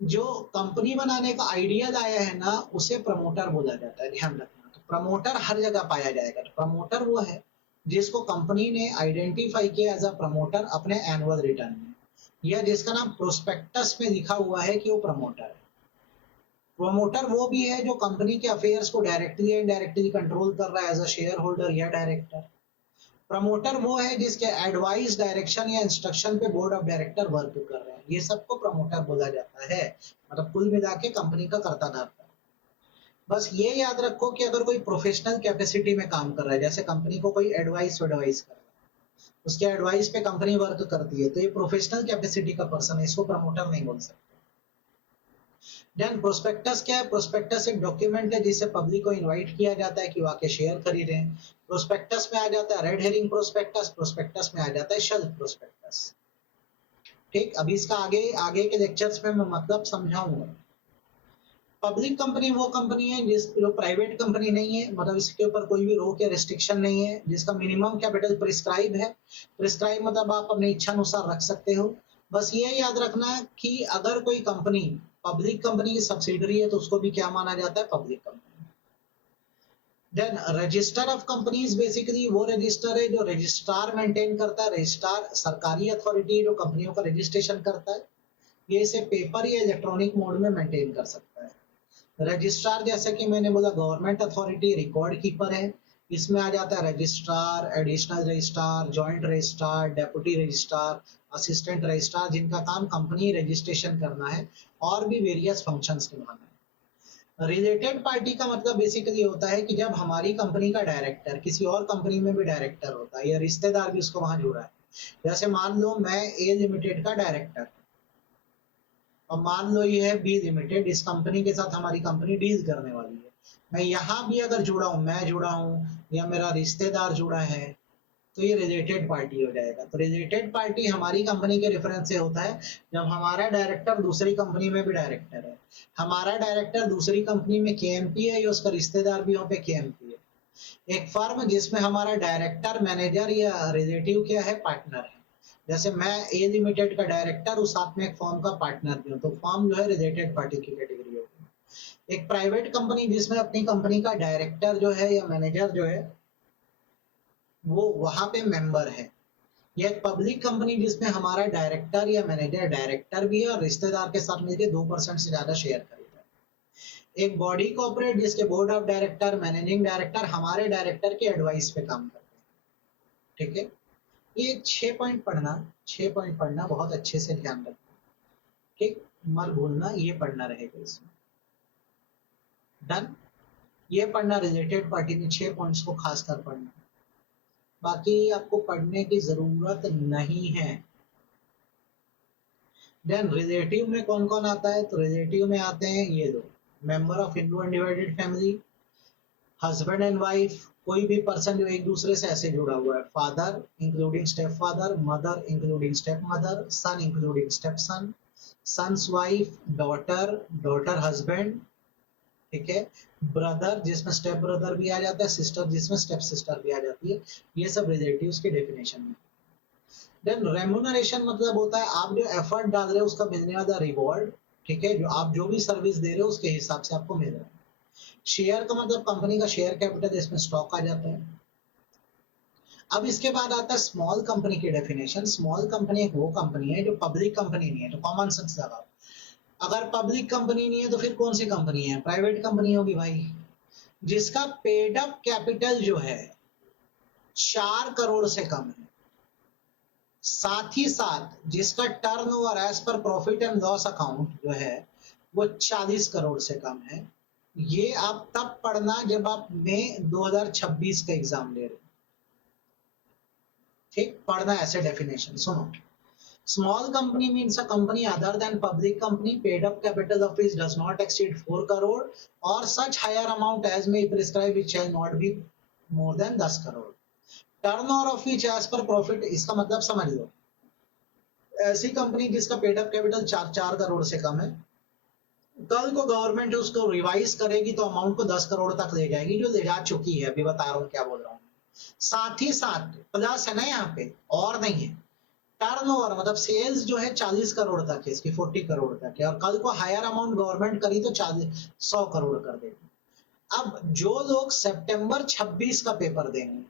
जो कंपनी बनाने का आइडिया लाया है ना उसे प्रमोटर बोला जाता है, ध्यान रखना। तो प्रमोटर हर जगह पाया जाएगा। तो प्रमोटर वो है जिसको कंपनी ने आइडेंटिफाई किया एज अ प्रमोटर अपने एनुअल रिटर्न में, या जिसका नाम प्रोस्पेक्टस में लिखा हुआ है कि वो प्रमोटर है। प्रमोटर वो भी है जो कंपनी के अफेयर्स को डायरेक्टली या इनडायरेक्टली कंट्रोल कर रहा है एज अ शेयर होल्डर या डायरेक्टर। प्रमोटर वो है जिसके एडवाइस, डायरेक्शन या इंस्ट्रक्शन पे बोर्ड ऑफ डायरेक्टर वर्क कर रहे हैं, ये सबको प्रमोटर बोला जाता है। मतलब कुल मिला के कंपनी का कर्ता धर्ता। बस ये याद रखो कि अगर कोई प्रोफेशनल कैपेसिटी में काम कर रहा है, जैसे कंपनी को कोई एडवाइस कर रहा है, उसके एडवाइस पे कंपनी वर्क करती है, तो ये प्रोफेशनल कैपेसिटी का पर्सन है, इसको प्रमोटर नहीं बोल सकते। देन प्रोस्पेक्टस क्या है? प्रोस्पेक्टस एक डॉक्यूमेंट है जिसे पब्लिक को इनवाइट किया जाता है कि वाके शेयर खरीदें। प्रोस्पेक्टस में आ जाता है रेड हेरिंग प्रोस्पेक्टस, प्रोस्पेक्टस में आ जाता है शेल्फ प्रोस्पेक्टस। ठीक। अभी इसका आगे आगे के लेक्चर्स में मैं मतलब समझाऊंगा। पब्लिक कंपनी वो कंपनी है जिस जो प्राइवेट कंपनी नहीं है, मतलब इसके ऊपर कोई भी रोक या रिस्ट्रिक्शन नहीं है, जिसका मिनिमम कैपिटल प्रिस्क्राइब है। प्रिस्क्राइब मतलब आप अपनी इच्छा अनुसार रख सकते हो। बस ये याद रखना कि अगर कोई कंपनी पब्लिक कंपनी की सब्सिडरी है तो उसको भी क्या माना जाता है? Public company. Then register of companies basically वो रजिस्टर है जो रजिस्ट्रार मेंटेन करता है। रजिस्ट्रार सरकारी अथॉरिटी जो कंपनियों का रजिस्ट्रेशन करता है, ये इसे पेपर या इलेक्ट्रॉनिक मोड में मेंटेन कर सकता है। रजिस्ट्रार जैसे कि मैंने बोला गवर्नमेंट अथॉरिटी, रिकॉर्ड कीपर है। इसमें आ जाता है registrar, additional registrar, joint registrar, deputy registrar, assistant registrar, जिनका काम कंपनी रजिस्ट्रेशन करना है और भी वेरियस फंक्शंस निभाना है। रिलेटेड पार्टी का मतलब बेसिकली होता है कि जब हमारी कंपनी का डायरेक्टर किसी और कंपनी में भी डायरेक्टर होता है या रिश्तेदार भी उसको वहां जुड़ा है। जैसे मान लो मैं ए लिमिटेड का डायरेक्टर, और मान लो ये है बी लिमिटेड, इस कंपनी के साथ हमारी कंपनी डील करने वाली है। मैं यहाँ भी अगर जुड़ा हूँ, मैं जुड़ा हूँ या मेरा रिश्तेदार जुड़ा है, तो ये रिलेटेड पार्टी हो जाएगा। तो रिलेटेड पार्टी हमारी कंपनी के रेफरेंस से होता है जब हमारा डायरेक्टर दूसरी कंपनी में भी डायरेक्टर है, हमारा डायरेक्टर दूसरी कंपनी में केएमपी है या उसका रिश्तेदार भी वहाँ पे केएमपी है। एक फर्म जिसमें हमारा डायरेक्टर, मैनेजर या रिलेटिव क्या है, पार्टनर है। जैसे मैं ए लिमिटेड का डायरेक्टर हूँ, साथ में एक फर्म का पार्टनर भी हूँ, तो फर्म जो है रिलेटेड पार्टी की कैटेगरी होगी। एक प्राइवेट कंपनी जिसमें अपनी कंपनी का डायरेक्टर जो है या मैनेजर जो है वो वहां पे मेंबर है। यह एक पब्लिक कंपनी जिसमें हमारा डायरेक्टर या मैनेजर डायरेक्टर भी है और रिश्तेदार के साथ मिलकर 2% से ज्यादा शेयर खरीदा है। एक बॉडी कॉर्पोरेट जिसके board of director, managing director हमारे डायरेक्टर के एडवाइस पे काम करते हैं। ठीक है, ये 6 पॉइंट पढ़ना, 6 पॉइंट पढ़ना, बहुत अच्छे से ध्यान रखना। ठीक, मत भूलना, ये पढ़ना रहेगा इसमें। डन, ये पढ़ना, रिलेटेड पार्टी में 6 पॉइंट्स को खासकर पढ़ना, बाकी आपको पढ़ने की जरूरत नहीं है। देन रिलेटिव में कौन कौन आता है, तो रिलेटिव में आते हैं ये दो, member of Indo undivided family, husband and wife, कोई भी पर्सन जो एक दूसरे से ऐसे जुड़ा हुआ है, father including step father, mother including step mother, son including step son, sons wife, daughter, daughter husband, ठीक है, ब्रदर जिसमें स्टेप ब्रदर भी आ जाता है, सिस्टर जिसमें स्टेप सिस्टर भी आ जाती है। ये सब रिलेटिव्स के डेफिनेशन में। देन रेम्यूनरेशन मतलब होता है आप जो एफर्ट डाल रहे हो उसका मिलने वाला रिवॉर्ड। ठीक है, जो आप जो भी सर्विस दे रहे हो उसके हिसाब से आपको मिल रहा है। शेयर का मतलब कंपनी का शेयर कैपिटल, इसमें स्टॉक आ जाता है। अब इसके बाद आता है स्मॉल कंपनी की डेफिनेशन। स्मॉल कंपनी एक वो कंपनी है जो पब्लिक कंपनी नहीं है, तो कॉमन सेंस लगाओ, अगर पब्लिक कंपनी नहीं है तो फिर कौन सी कंपनी है, प्राइवेट कंपनी होगी भाई, जिसका पेड अप कैपिटल जो है 4 करोड़ से कम है, साथ ही साथ जिसका turnover as per profit and loss account जो है वो 40 करोड़ से कम है। ये आप तब पढ़ना जब आप मई 2026 का एग्जाम दे रहे हो। ठीक, पढ़ना ऐसे डेफिनेशन सुनो। Small company means a company other than public company paid up capital of which does not exceed 4 crore or such higher amount as may prescribe which shall not be more than 10 crore. Turnover of which as per profit, इसका मतलब समझ लो, ऐसी company जिसका paid up capital 4 crore से कम है, कल को government उसको रिवाइज करेगी तो अमाउंट को 10 करोड़ तक ले जाएगी, जो ले जा चुकी है, अभी बता रहा हूँ क्या बोल रहा हूँ। साथ ही साथ प्लस है ना यहाँ पे, और नहीं है, टर्नओवर मतलब सेल्स जो है 40 करोड़ तक है, इसकी 40 करोड़ तक है, और कल को हायर अमाउंट गवर्नमेंट करी तो 100 करोड़ कर देगी। अब जो लोग सितंबर 26 का पेपर देंगे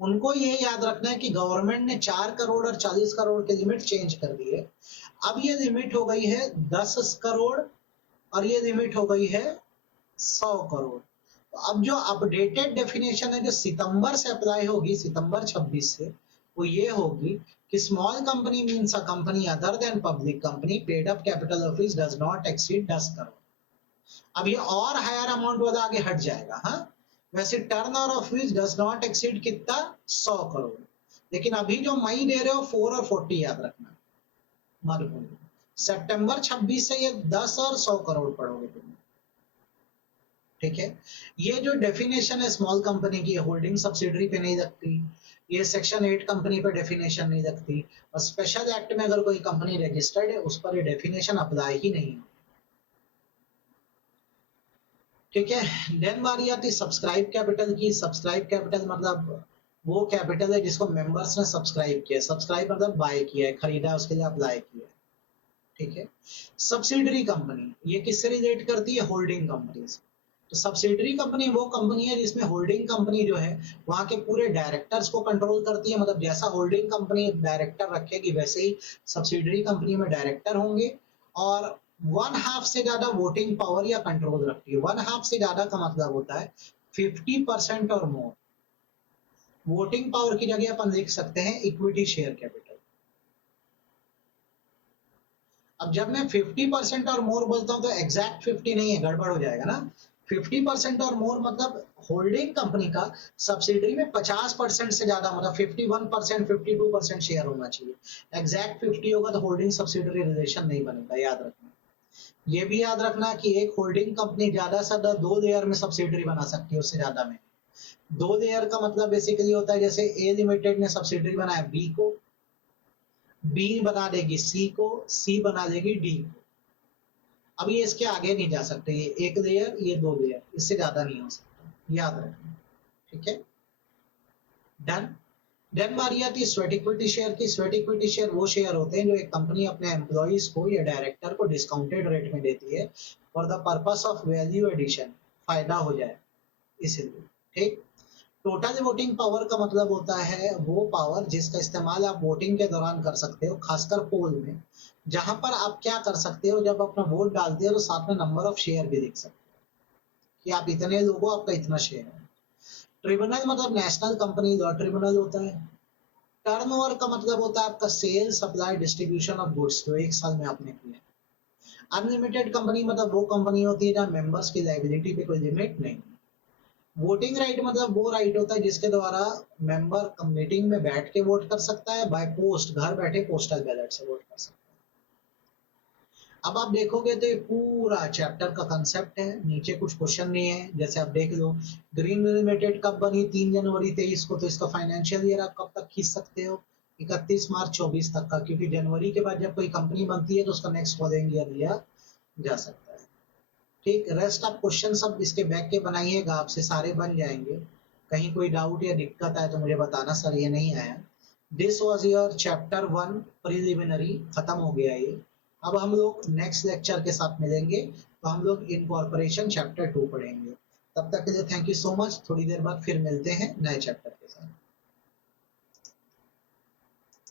उनको ये याद रखना है कि गवर्नमेंट ने 4 करोड़ और 40 करोड़ के लिमिट चेंज कर दी है। अब ये लिमिट हो गई है 10 करोड़ और ये लिमिट हो गई है 100 करोड़। तो अब जो अपडेटेड डेफिनेशन है जो सितंबर से अप्लाई होगी, सितंबर 26 से, वो ये होगी कि small company means a company other than public company paid up capital of which does not exceed 10 crore. अब ये और हायर अमाउंट वाला आगे हट जाएगा। हाँ, वैसे turnover of which does not exceed कितना, 100 करोड़, लेकिन अभी जो मई दे रहे हो 4 और 40 याद रखना, मत भूलो। सितंबर 26 से ये 10 और 100 करोड़ पढ़ोगे तुम। ठीक है, ये जो डेफिनेशन है स्मॉल कंपनी की, होल्डिंग सब्सिडरी पे नहीं लगती, ये सेक्शन 8 कंपनी पे डेफिनेशन नहीं लगती, और स्पेशल एक्ट में अगर कोई कंपनी रजिस्टर्ड है उस पर ये डेफिनेशन अप्लाई ही नहीं है। ठीक है, देन बारी आती सब्सक्राइब कैपिटल की। सब्सक्राइब कैपिटल मतलब वो कैपिटल है जिसको मेंबर्स ने सब्सक्राइब किया, सब्सक्राइब मतलब बाय किया है, खरीदा, उसके लिए अप्लाई किया। ठीक है, सब्सिडरी कंपनी ये किससे रिलेट करती है, होल्डिंग कंपनी से। तो सब्सिडरी कंपनी वो कंपनी है जिसमें होल्डिंग कंपनी जो है वहां के पूरे डायरेक्टर्स को कंट्रोल करती है, मतलब जैसा होल्डिंग कंपनी डायरेक्टर रखेगी वैसे ही सब्सिडरी कंपनी में डायरेक्टर होंगे, और 1/2 से ज्यादा वोटिंग पावर या कंट्रोल रखती है। 1/2 से ज्यादा का मतलब होता है 50% और मोर। वोटिंग पावर की जगह अपन लिख सकते हैं इक्विटी शेयर कैपिटल। अब जब मैं 50% और मोर बोलता हूं तो एग्जैक्ट 50 नहीं है, गड़बड़ हो जाएगा ना। 50% और मोर मतलब होल्डिंग कंपनी का सब्सिडरी में 50% से ज्यादा, मतलब 51%, 52% शेयर होना चाहिए। एग्जैक्ट 50 होगा तो होल्डिंग सब्सिडरी रिलेशन नहीं बनेगा, याद रखना। ये भी याद रखना कि एक होल्डिंग कंपनी ज्यादा से ज्यादा 2 लेयर में सब्सिडरी बना सकती है, उससे ज्यादा में। दो लेयर का मतलब बेसिकली होता है जैसे ए लिमिटेड ने सब्सिडरी बनाया बी को, बी बना देगी सी को, सी बना देगी डी को। अब ये इसके आगे नहीं जा सकते, ये एक लेयर, ये दो लेयर, इससे ज्यादा नहीं हो सकता, याद रखना। ठीक है, डन। देन बारी आती है स्वेट इक्विटी शेयर की। स्वेट इक्विटी शेयर वो शेयर होते हैं जो एक कंपनी अपने एम्प्लॉइज को या डायरेक्टर को डिस्काउंटेड रेट में देती है for the purpose of value addition, फायदा हो जाए इसलिए। ठीक। टोटल वोटिंग पावर का मतलब होता है वो पावर जिसका इस्तेमाल आप वोटिंग के दौरान कर सकते हो, खासकर पोल में, जहां पर आप क्या कर सकते हो, जब अपना वोट डालते हो तो साथ में नंबर ऑफ शेयर भी लिख सकते हो कि आप इतने लोगों, आपका इतना शेयर है। ट्रिब्यूनल मतलब नेशनल कंपनी लॉ ट्रिब्यूनल होता है। टर्नओवर का मतलब होता है आपका sale, supply, distribution of goods जो एक साल में आपने किया। अनलिमिटेड कंपनी मतलब वो कंपनी होती है जहां मेंबर्स की लाइबिलिटी पे कोई लिमिट नहीं। वोटिंग राइट मतलब वो राइट होता है जिसके द्वारा मेंबर मीटिंग में बैठ के वोट कर सकता है, बाय पोस्ट, घर बैठे पोस्टल बैलेट से वोट कर सकता है। अब आप देखोगे तो ये पूरा चैप्टर का कंसेप्ट है, नीचे कुछ क्वेश्चन नहीं है। जैसे आप देख लो, ग्रीन लिमिटेड कब बनी, 3 जनवरी 23 को, तो इसका फाइनेंशियल ईयर आप कब तक खींच सकते हो, 31 मार्च 24 तक का, क्योंकि जनवरी के बाद जब कोई कंपनी बनती है तो उसका नेक्स्ट फॉलोइंग ईयर लिया जा सकता है। ठीक, रेस्ट आप क्वेश्चन सब इसके बैक के बनाइएगा, आपसे सारे बन जाएंगे। कहीं कोई डाउट या दिक्कत आए तो मुझे बताना, सर ये नहीं आया। This was your chapter 1 preliminary, खत्म हो गया ये। अब हम लोग नेक्स्ट लेक्चर के साथ मिलेंगे, तो हम लोग इनकॉर्पोरेशन चैप्टर 2 पढ़ेंगे। तब तक के लिए थैंक यू सो मच, थोड़ी देर बाद फिर मिलते हैं नए चैप्टर के साथ।